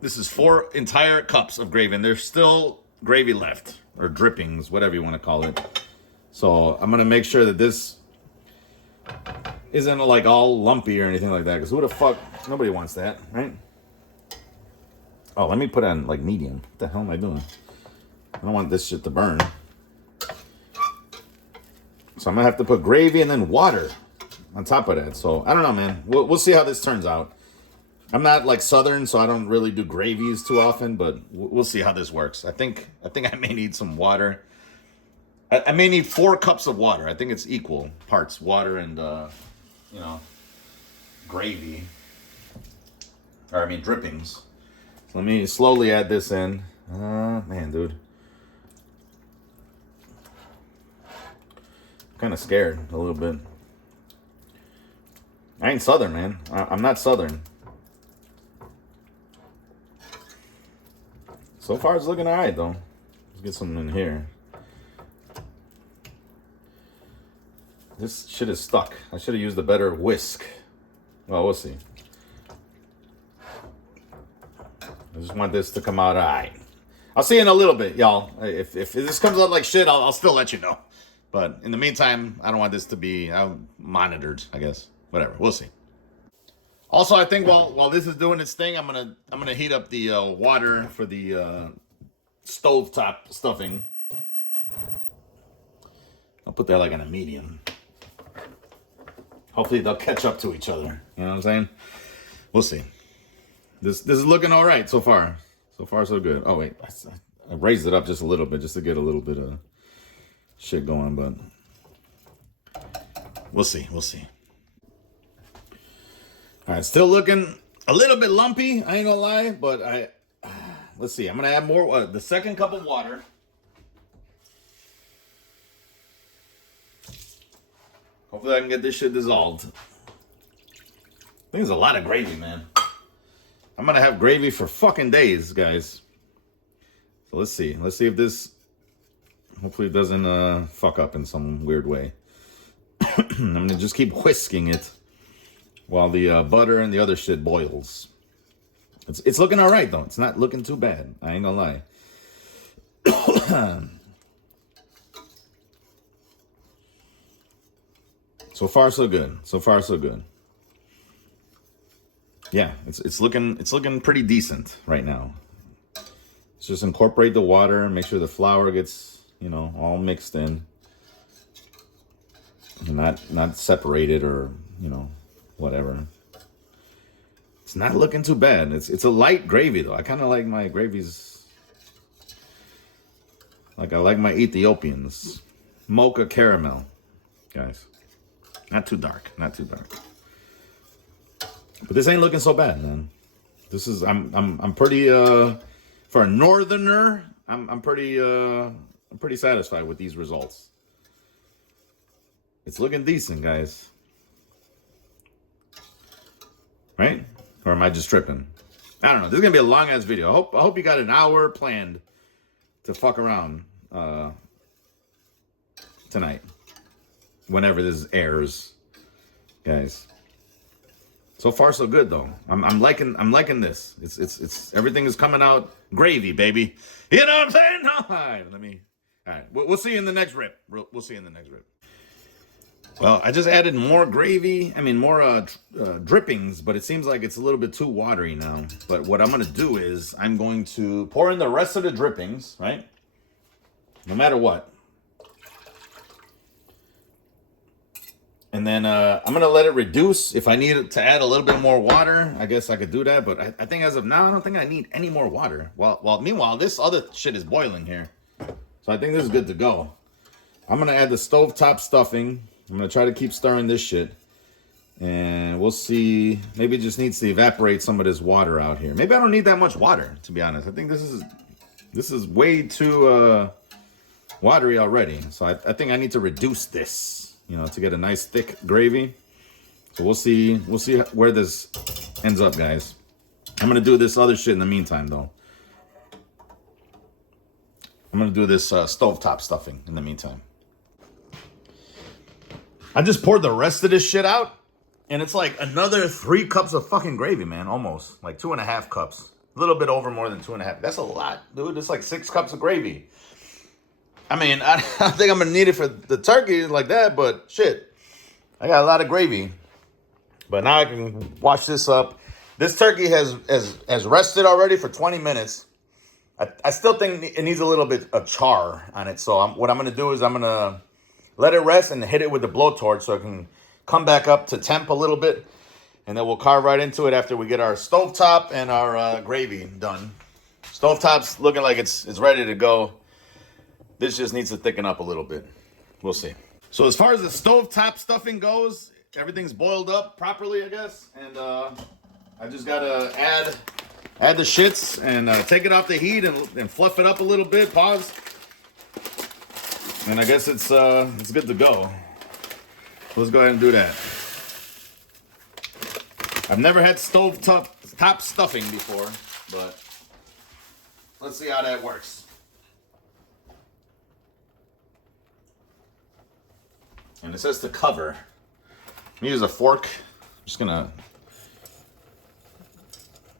This is 4 entire cups of gravy, and there's still gravy left, or drippings, whatever you wanna call it. So I'm gonna make sure that this isn't like all lumpy or anything like that, because who the fuck, nobody wants that, right? Oh, let me put it on like medium. What the hell am I doing? I don't want this shit to burn. So I'm gonna have to put gravy and then water on top of that. So I don't know, man. We'll see how this turns out. I'm not like Southern, so I don't really do gravies too often, but we'll see how this works. I think I may need some water. I may need 4 cups of water. I think it's equal parts water and gravy. Or I mean drippings. So let me slowly add this in. Man, dude. I'm kind of scared a little bit. I ain't Southern, man. I'm not Southern. So far it's looking alright though. Let's get something in here. This shit is stuck. I should have used a better whisk. Well, we'll see. I just want this to come out alright. I'll see you in a little bit, y'all. If this comes out like shit, I'll still let you know. But in the meantime, I don't want this to be monitored, I guess. Whatever, we'll see. Also, I think while this is doing its thing, I'm gonna heat up the water for the stovetop stuffing. I'll put that like on a medium. Hopefully they'll catch up to each other. You know what I'm saying? We'll see. This is looking all right so far. So far, so good. Oh, wait. I raised it up just a little bit just to get a little bit of shit going, but we'll see. We'll see. All right, still looking a little bit lumpy. I ain't gonna lie, but let's see. I'm gonna add more. The second cup of water. Hopefully I can get this shit dissolved. I think there's a lot of gravy, man. I'm gonna have gravy for fucking days, guys. So let's see. Let's see if this hopefully it doesn't fuck up in some weird way. I'm gonna just keep whisking it while the butter and the other shit boils. It's looking all right though. It's not looking too bad. I ain't gonna lie. So far so good. So far so good. Yeah, it's looking pretty decent right now. Let's just incorporate the water, make sure the flour gets, you know, all mixed in. And not separated or, you know, whatever. It's not looking too bad. It's a light gravy though. I kind of like my gravies like I like my Ethiopians. Mocha caramel, guys. Not too dark, not too dark. But this ain't looking so bad, man. This is I'm pretty for a northerner, I'm pretty satisfied with these results. It's looking decent, guys. Right? Or am I just tripping? I don't know. This is gonna be a long ass video. I hope you got an hour planned to fuck around tonight. Whenever this airs, guys. So far so good though. I'm liking this. It's everything is coming out gravy, baby. You know what I'm saying? All right, all right. We'll see you in the next rip. We'll see you in the next rip. Well, I just added more gravy. I mean, more drippings, but it seems like it's a little bit too watery now. But what I'm gonna do is I'm going to pour in the rest of the drippings, right? No matter what. And then I'm gonna let it reduce. If I need to add a little bit more water, I guess I could do that. But I think as of now, I don't think I need any more water. Well, meanwhile, this other shit is boiling here. So I think this is good to go. I'm gonna add the stovetop stuffing. I'm gonna try to keep stirring this shit. And we'll see. Maybe it just needs to evaporate some of this water out here. Maybe I don't need that much water, to be honest. I think this is way too watery already. So I think I need to reduce this. You know, to get a nice thick gravy. So we'll see where this ends up, guys. I'm gonna do this other shit in the meantime, though. I'm gonna do this stovetop stuffing in the meantime. I just poured the rest of this shit out, and it's like another 3 cups of fucking gravy, man. Almost like 2.5 cups. A little bit over more than 2.5. That's a lot, dude. It's like 6 cups of gravy. I mean, I don't think I'm gonna need it for the turkey like that, but shit, I got a lot of gravy. But now I can wash this up. This turkey has rested already for 20 minutes. I still think it needs a little bit of char on it. So what I'm gonna do is I'm gonna let it rest and hit it with the blowtorch so it can come back up to temp a little bit, and then we'll carve right into it after we get our stovetop and our gravy done. Stovetop's looking like it's ready to go. This just needs to thicken up a little bit. We'll see. So as far as the stovetop stuffing goes, everything's boiled up properly, I guess. And I just gotta add the shits and take it off the heat and fluff it up a little bit. Pause. And I guess it's good to go. Let's go ahead and do that. I've never had stovetop stuffing before, but let's see how that works. And it says to cover. I'm gonna use a fork. I'm just gonna.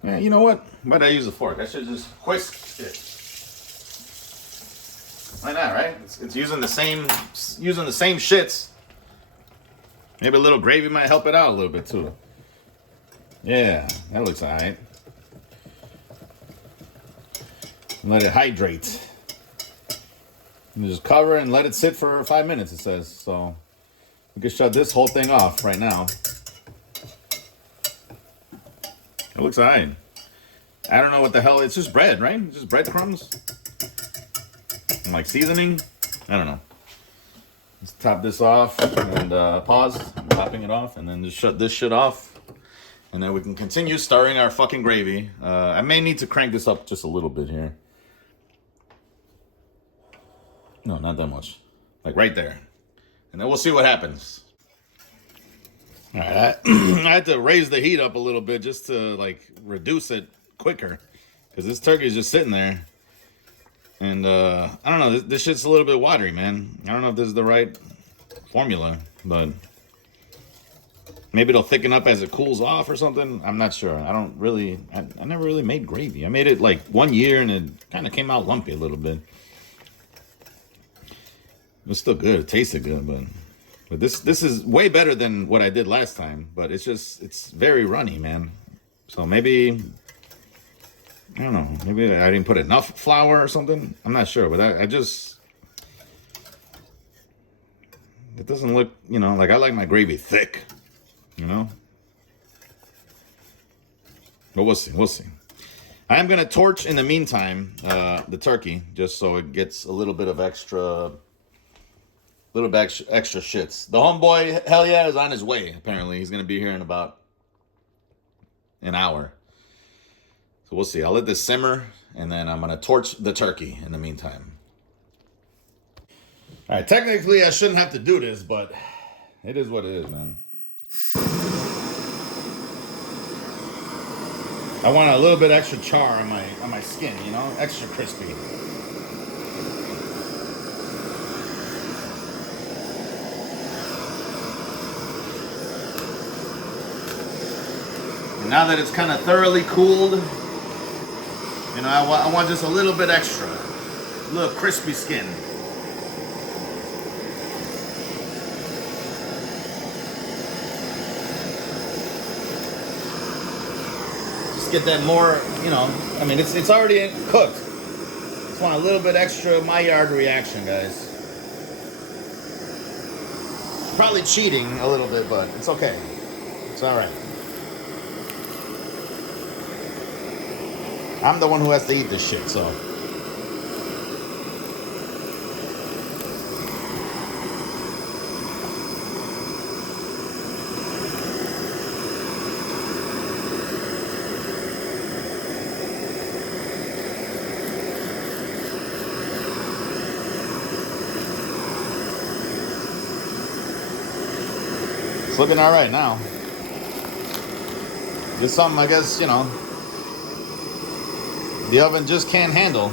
Yeah, you know what? Why did I use a fork? I should just whisk it. Why not, right? It's using the same shits. Maybe a little gravy might help it out a little bit too. Yeah, that looks alright. Let it hydrate. And just cover it and let it sit for 5 minutes, it says. So we can shut this whole thing off right now. It looks alright. I don't know what the hell. It's just bread, right? It's just breadcrumbs. And like seasoning. I don't know. Let's top this off and pause. I'm topping it off and then just shut this shit off. And then we can continue stirring our fucking gravy. I may need to crank this up just a little bit here. No, not that much. Like right there. And then we'll see what happens. All right, I had to raise the heat up a little bit just to like reduce it quicker. Because this turkey is just sitting there. And I don't know, this shit's a little bit watery, man. I don't know if this is the right formula, but maybe it'll thicken up as it cools off or something. I'm not sure. I never really made gravy. I made it like 1 year and it kind of came out lumpy a little bit. It was still good. It tasted good, but this is way better than what I did last time. But it's very runny, man. So maybe, I don't know, maybe I didn't put enough flour or something. I'm not sure, but it doesn't look, like I like my gravy thick, But we'll see. I am gonna torch in the meantime the turkey just so it gets a little bit of extra shits. The homeboy, hell yeah, is on his way. Apparently, he's gonna be here in about an hour. So we'll see. I'll let this simmer, and then I'm gonna torch the turkey in the meantime. All right, technically I shouldn't have to do this, but it is what it is, man. I want a little bit extra char on my skin, extra crispy. And now that it's kind of thoroughly cooled, I want just a little bit extra, a little crispy skin. Get that more, it's already cooked. Just want a little bit extra Maillard reaction, guys. Probably cheating a little bit, but it's okay. It's all right. I'm the one who has to eat this shit, so. It's looking all right now. Just something, I guess, the oven just can't handle.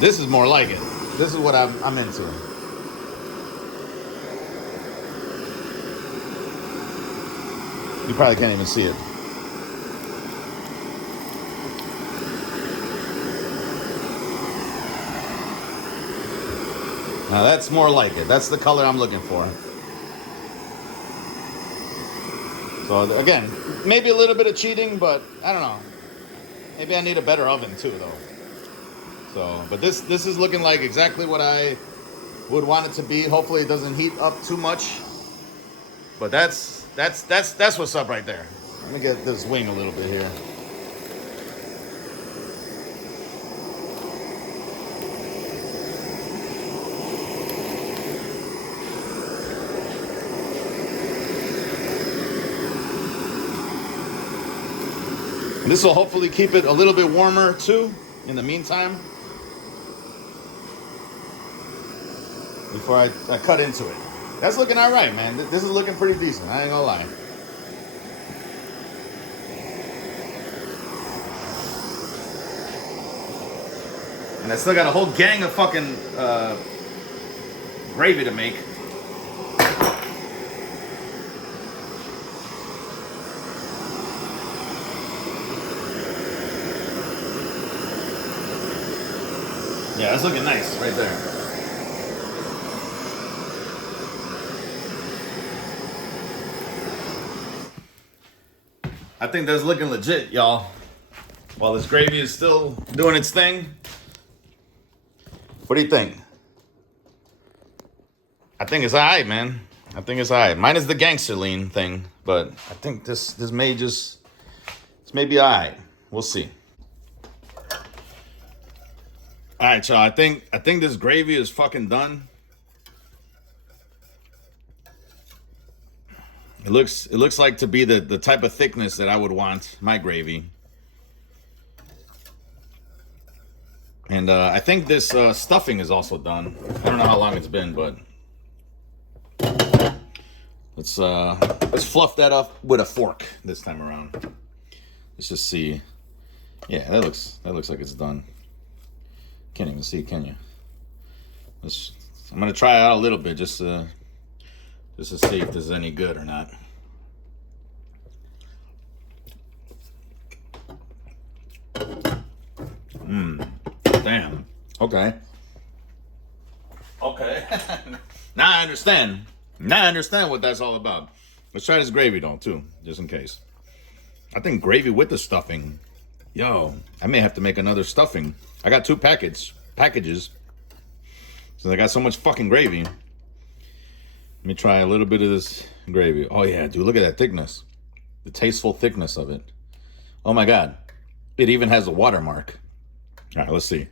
This is more like it. This is what I'm into. You probably can't even see it. Now that's more like it. That's the color I'm looking for. So again, maybe a little bit of cheating, but I don't know. Maybe I need a better oven too, though. So, but this is looking like exactly what I would want it to be. Hopefully it doesn't heat up too much. But that's what's up right there. Let me get this wing a little bit here. This will hopefully keep it a little bit warmer too in the meantime. Before I cut into it. That's looking all right, man. This is looking pretty decent. I ain't gonna lie. And I still got a whole gang of fucking gravy to make. Yeah, that's looking nice right there. I think that's looking legit, y'all. While this gravy is still doing its thing. What do you think? I think it's alright, man. I think it's alright. Minus the gangster lean thing, but I think this may be alright. We'll see. All right, y'all. I think this gravy is fucking done. It looks like to be the type of thickness that I would want my gravy. And I think this stuffing is also done. I don't know how long it's been, but let's fluff that up with a fork this time around. Let's just see. Yeah, that looks like it's done. Can't even see, can you? I'm gonna try it out a little bit just to see if this is any good or not. Damn. Okay. Now I understand. Now I understand what that's all about. Let's try this gravy though, too, just in case. I think gravy with the stuffing. Yo, I may have to make another stuffing. I got 2 packages. So I got so much fucking gravy. Let me try a little bit of this gravy. Oh yeah, dude, look at that thickness. The tasteful thickness of it. Oh my God. It even has a watermark. All right, let's see.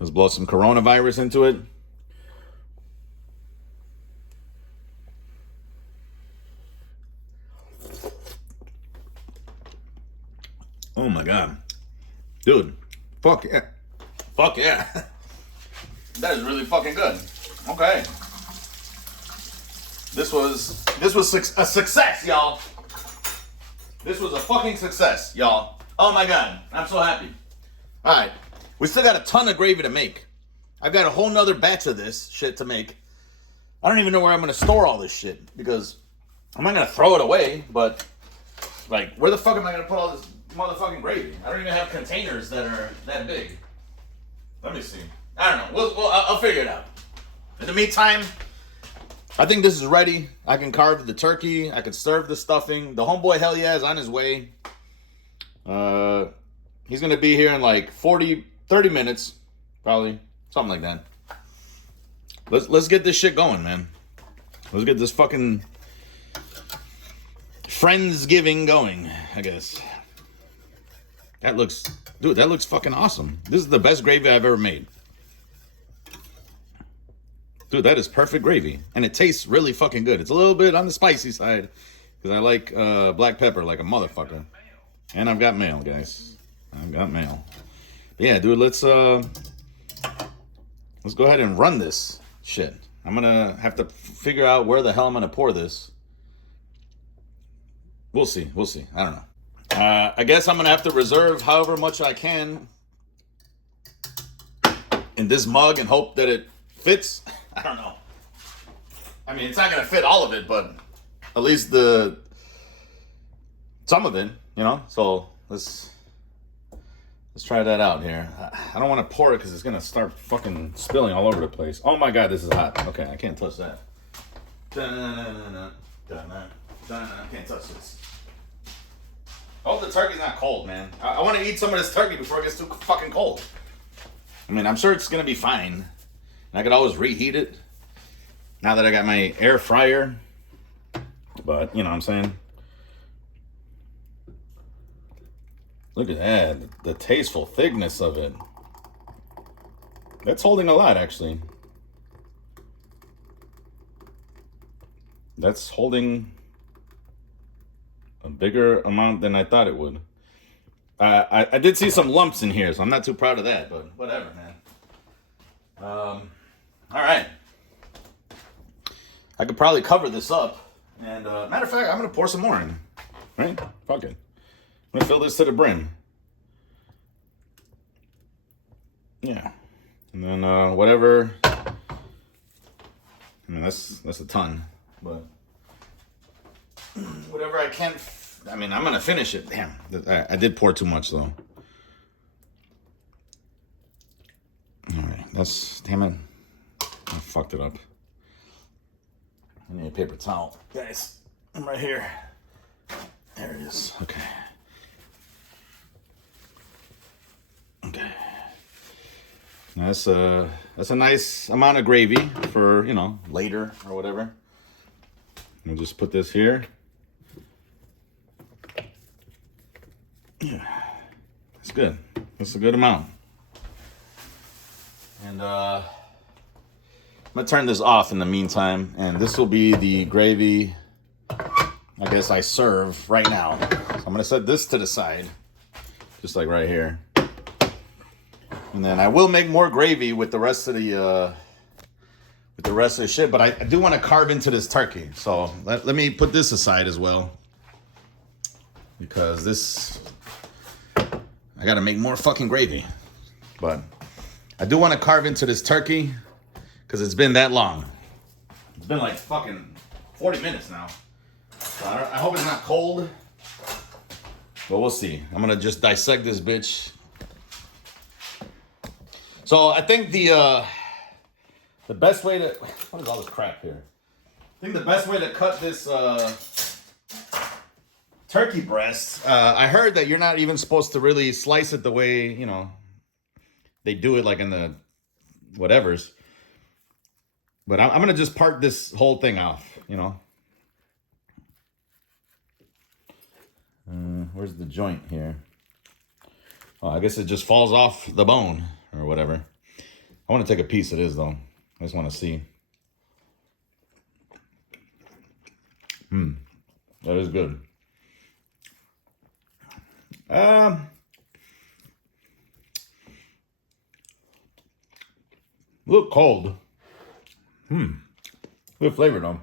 Let's blow some coronavirus into it. Oh my God. Dude, fuck yeah. Fuck yeah. That is really fucking good. Okay. This was a success, y'all. This was a fucking success, y'all. Oh my God, I'm so happy. All right, we still got a ton of gravy to make. I've got a whole nother batch of this shit to make. I don't even know where I'm gonna store all this shit because I'm not gonna throw it away, but like, where the fuck am I gonna put all this motherfucking gravy? I don't even have containers that are that big. Let me see. I don't know. I'll figure it out. In the meantime, I think this is ready. I can carve the turkey. I can serve the stuffing. The homeboy, hell yeah, is on his way. He's going to be here in like 30 minutes. Probably. Something like that. Let's get this shit going, man. Let's get this fucking Friendsgiving going, I guess. That looks fucking awesome. This is the best gravy I've ever made. Dude, that is perfect gravy. And it tastes really fucking good. It's a little bit on the spicy side because I like black pepper like a motherfucker. And I've got mail, guys. I've got mail. But yeah, dude, let's go ahead and run this shit. I'm gonna have to figure out where the hell I'm gonna pour this. We'll see. I don't know. I guess I'm gonna have to reserve however much I can in this mug and hope that it fits. I don't know. I mean, it's not gonna fit all of it, but at least some of it, you know. So let's try that out here. I don't want to pour it because it's gonna start fucking spilling all over the place. Oh my God, this is hot. Okay, I can't touch that. I can't touch this. I hope the turkey's not cold, man. I want to eat some of this turkey before it gets too fucking cold. I mean, I'm sure it's gonna be fine. I could always reheat it now that I got my air fryer. But, you know what I'm saying? Look at that. The tasteful thickness of it. That's holding a lot, actually. That's holding a bigger amount than I thought it would. I did see some lumps in here, so I'm not too proud of that, but whatever, man. All right. I could probably cover this up. And matter of fact, I'm going to pour some more in. Right? Fuck it. I'm going to fill this to the brim. Yeah. And then whatever. I mean, that's a ton. But whatever I can. I mean, I'm going to finish it. Damn. I did pour too much, though. All right. Damn it. I fucked it up. I need a paper towel. Guys, I'm right here. There it is. Okay. Now that's a nice amount of gravy for, you know, later or whatever. We'll just put this here. Yeah. That's good. That's a good amount. And gonna turn this off in the meantime, and this will be the gravy I guess I serve right now. So I'm gonna set this to the side, just like right here. And then I will make more gravy with the rest of the shit, but I do want to carve into this turkey. So let me put this aside as well, because I gotta make more fucking gravy. But I do want to carve into this turkey because it's been that long. It's been like fucking 40 minutes now. So I hope it's not cold, but we'll see. I'm gonna just dissect this bitch. So I think the best way to, what is all this crap here? I think the best way to cut this turkey breast, I heard that you're not even supposed to really slice it the way, you know, they do it like in the whatevers. But I'm gonna just part this whole thing off, you know. Where's the joint here? Oh, I guess it just falls off the bone or whatever. I want to take a piece of this though. I just want to see. That is good. Look cold. Good flavor though.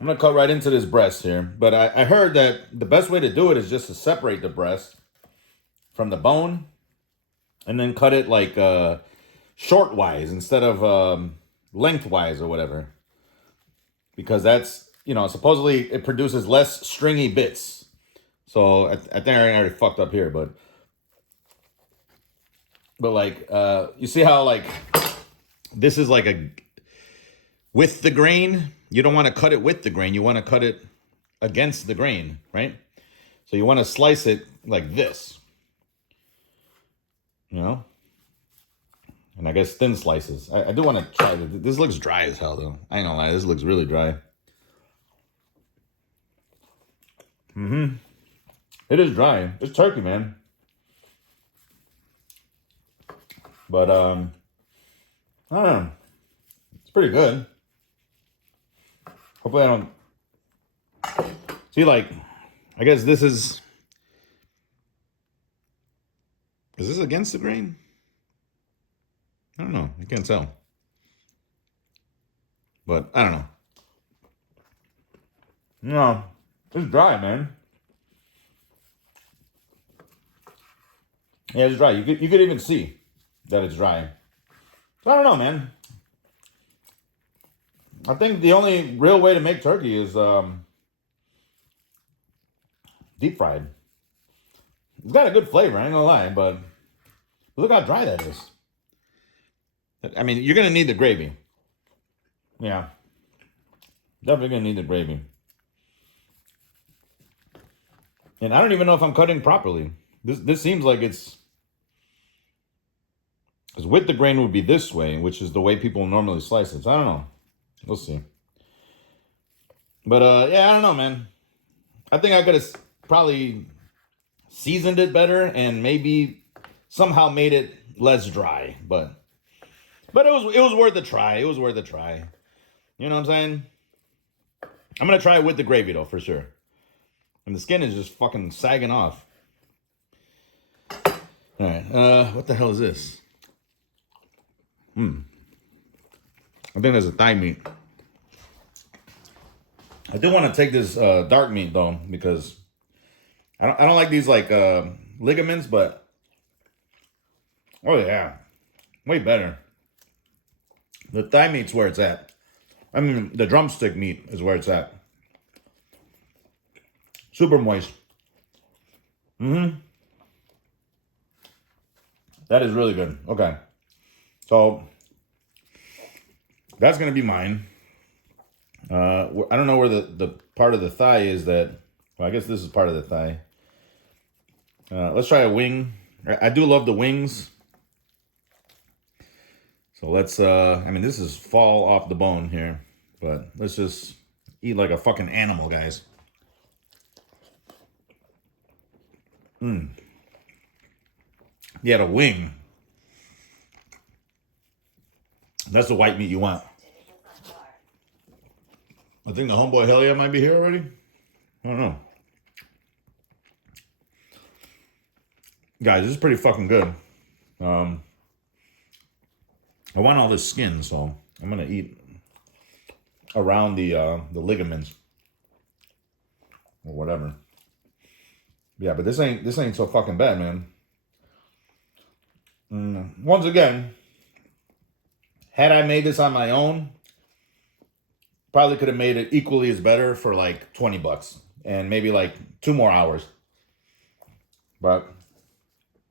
I'm gonna cut right into this breast here, but I heard that the best way to do it is just to separate the breast from the bone, and then cut it like shortwise instead of lengthwise or whatever, because that's, you know, supposedly it produces less stringy bits. So I think I already fucked up here, but like you see how like this is like a with the grain. You don't want to cut it with the grain. You want to cut it against the grain, right? So you want to slice it like this, you know? And I guess thin slices. I do want to try this. This looks dry as hell, though. I ain't gonna lie. This looks really dry. It is dry. It's turkey, man. But, I don't know. It's pretty good. Hopefully I don't... See, like, I guess this is... Is this against the grain? I don't know. I can't tell. But, I don't know. No, it's dry, man. Yeah, it's dry. You could even see that it's dry. So I don't know, man. I think the only real way to make turkey is deep fried. It's got a good flavor, I ain't gonna lie, but look how dry that is. I mean, you're gonna need the gravy. Yeah. Definitely gonna need the gravy. And I don't even know if I'm cutting properly. This seems like it's... Because with the grain would be this way, which is the way people normally slice it. So I don't know. We'll see. But, yeah, I don't know, man. I think I could have probably seasoned it better and maybe somehow made it less dry. But it was worth a try. It was worth a try. You know what I'm saying? I'm going to try it with the gravy, though, for sure. And the skin is just fucking sagging off. All right. What the hell is this? I think there's a thigh meat. I do want to take this dark meat though, because I don't like these like ligaments, but oh yeah, way better. The thigh meat's where it's at. I mean, the drumstick meat is where it's at. Super moist. That is really good. Okay. So that's going to be mine. I don't know where the part of the thigh is that... Well, I guess this is part of the thigh. Let's try a wing. I do love the wings. So let's... I mean, this is fall off the bone here. But let's just eat like a fucking animal, guys. Yeah, the wing. That's the white meat you want. I think the homeboy hell yeah might be here already. I don't know. Guys, this is pretty fucking good. I want all this skin, so I'm gonna eat around the ligaments or whatever. Yeah, but this ain't so fucking bad, man. Once again, had I made this on my own, probably could have made it equally as better for like 20 bucks and maybe like 2 more hours. But,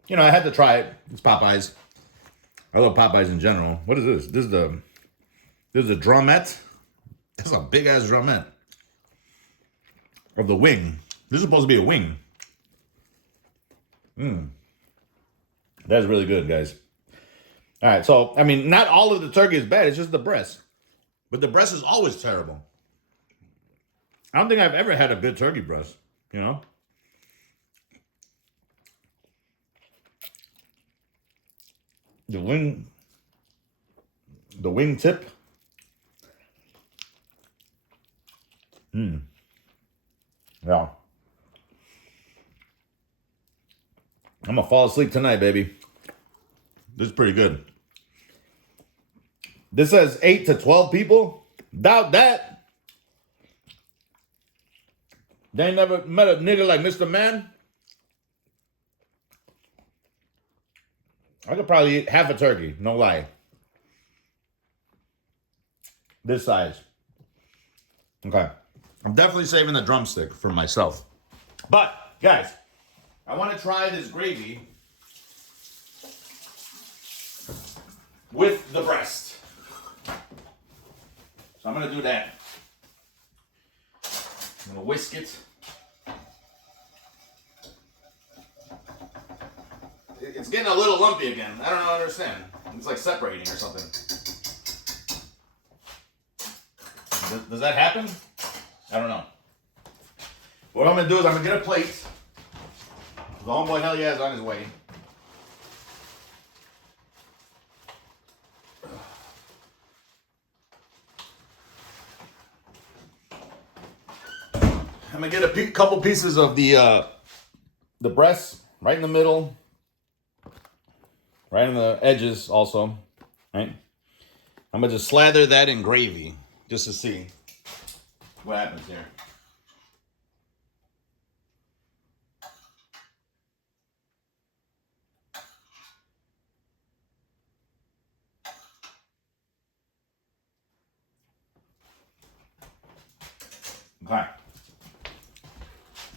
you know, I had to try it. It's Popeyes. I love Popeyes in general. What is this? This is the drumette. This is a big ass drumette of the wing. This is supposed to be a wing. That's really good, guys. All right, so, I mean, not all of the turkey is bad. It's just the breast. But the breast is always terrible. I don't think I've ever had a good turkey breast, you know? The wing tip. Yeah. I'm gonna fall asleep tonight, baby. This is pretty good. This says 8 to 12 people. Doubt that. They ain't never met a nigga like MrMaD. I could probably eat half a turkey, no lie. This size. Okay. I'm definitely saving the drumstick for myself. But, guys, I want to try this gravy with the breast. So I'm going to do that. I'm going to whisk it. It's getting a little lumpy again. I don't understand. It's like separating or something. Does that happen? I don't know. What I'm going to do is I'm going to get a plate. The homeboy hell yeah is on his way. I'm going to get a couple pieces of the breast right in the middle. Right on the edges also, right? I'm going to just slather that in gravy just to see what happens here. Okay.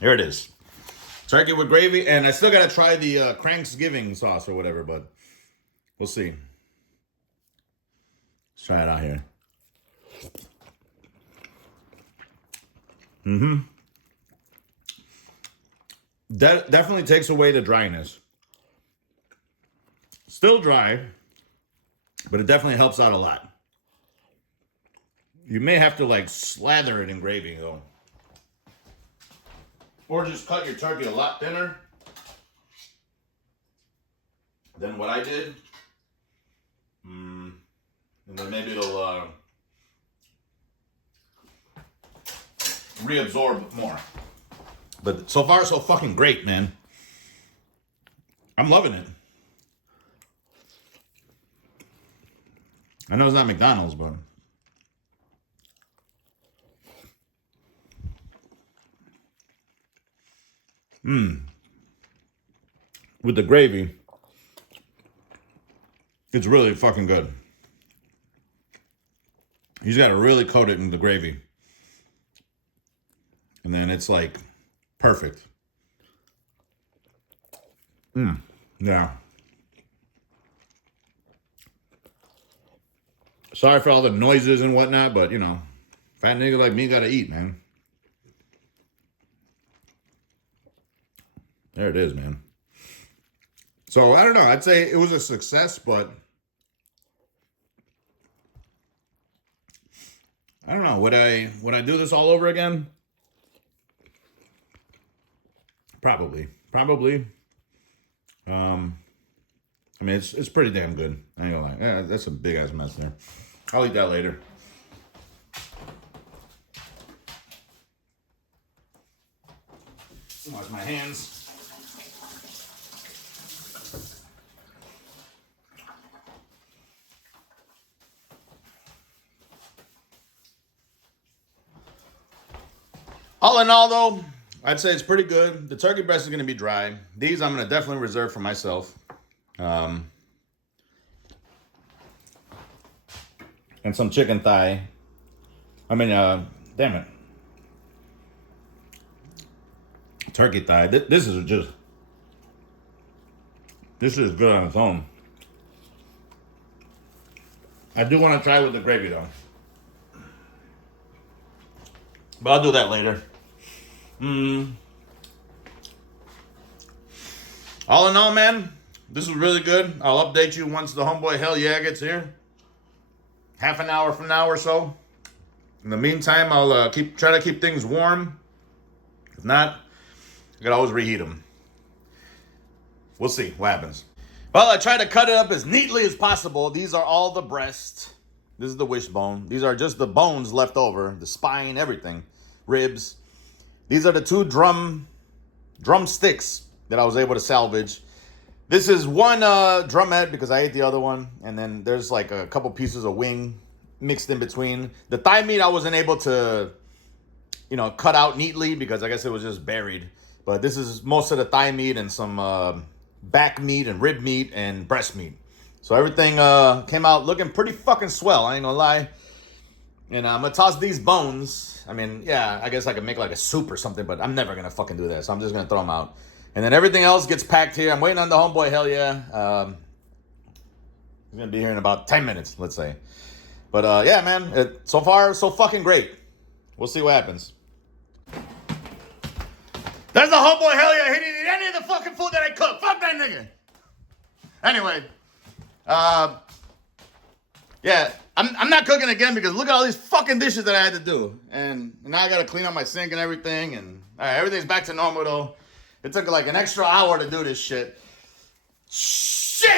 Here it is. Turkey with gravy, and I still got to try the Cranksgiving sauce or whatever, but we'll see. Let's try it out here. That definitely takes away the dryness. Still dry, but it definitely helps out a lot. You may have to like slather it in gravy though. Or just cut your turkey a lot thinner than what I did. And then maybe it'll reabsorb more. But so far, so fucking great, man. I'm loving it. I know it's not McDonald's, but... With the gravy, it's really fucking good. You just gotta really coat it in the gravy. And then it's like perfect. Yeah. Sorry for all the noises and whatnot, but you know, fat nigga like me gotta eat, man. There it is, man. So I don't know. I'd say it was a success, but I don't know. Would I do this all over again? Probably. I mean, it's pretty damn good. I ain't gonna lie. Yeah, that's a big ass mess there. I'll eat that later. Wash my hands. All in all, though, I'd say it's pretty good. The turkey breast is going to be dry. These I'm going to definitely reserve for myself. And some chicken thigh. I mean, damn it. Turkey thigh. This is good on its own. I do want to try with the gravy, though. But I'll do that later. All in all, man, this was really good. I'll update you once the homeboy Hell Yeah gets here. Half an hour from now or so. In the meantime, I'll try to keep things warm. If not, I could always reheat them. We'll see what happens. Well, I try to cut it up as neatly as possible. These are all the breast. This is the wishbone. These are just the bones left over. The spine, everything. Ribs. These are the two drumsticks that I was able to salvage. This is one drumhead because I ate the other one. And then there's like a couple pieces of wing mixed in between. The thigh meat I wasn't able to, cut out neatly because I guess it was just buried. But this is most of the thigh meat and some back meat and rib meat and breast meat. So everything came out looking pretty fucking swell. I ain't gonna lie. And I'm gonna toss these bones. I mean, yeah, I guess I could make like a soup or something, but I'm never gonna fucking do that. So I'm just gonna throw them out. And then everything else gets packed here. I'm waiting on the homeboy Hell Yeah. He's gonna be here in about 10 minutes, let's say. But yeah, man, so far, so fucking great. We'll see what happens. There's the homeboy Hell Yeah. He didn't eat any of the fucking food that I cooked. Fuck that nigga. Anyway, yeah, I'm not cooking again because look at all these fucking dishes that I had to do. And now I got to clean up my sink and everything. And all right, everything's back to normal, though. It took like an extra hour to do this shit. Sheiiiiit!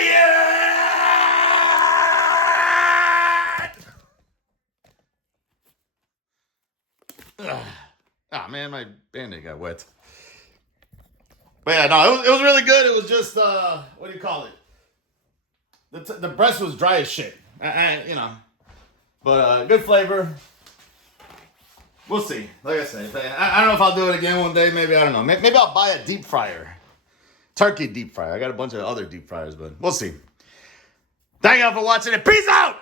Ah, man, my Band-Aid got wet. But yeah, no, it was really good. It was just, what do you call it? The breast was dry as shit. But good flavor. We'll see. Like I said, I don't know if I'll do it again one day. Maybe, I don't know. Maybe I'll buy a deep fryer. Turkey deep fryer. I got a bunch of other deep fryers, but we'll see. Thank y'all for watching it. Peace out!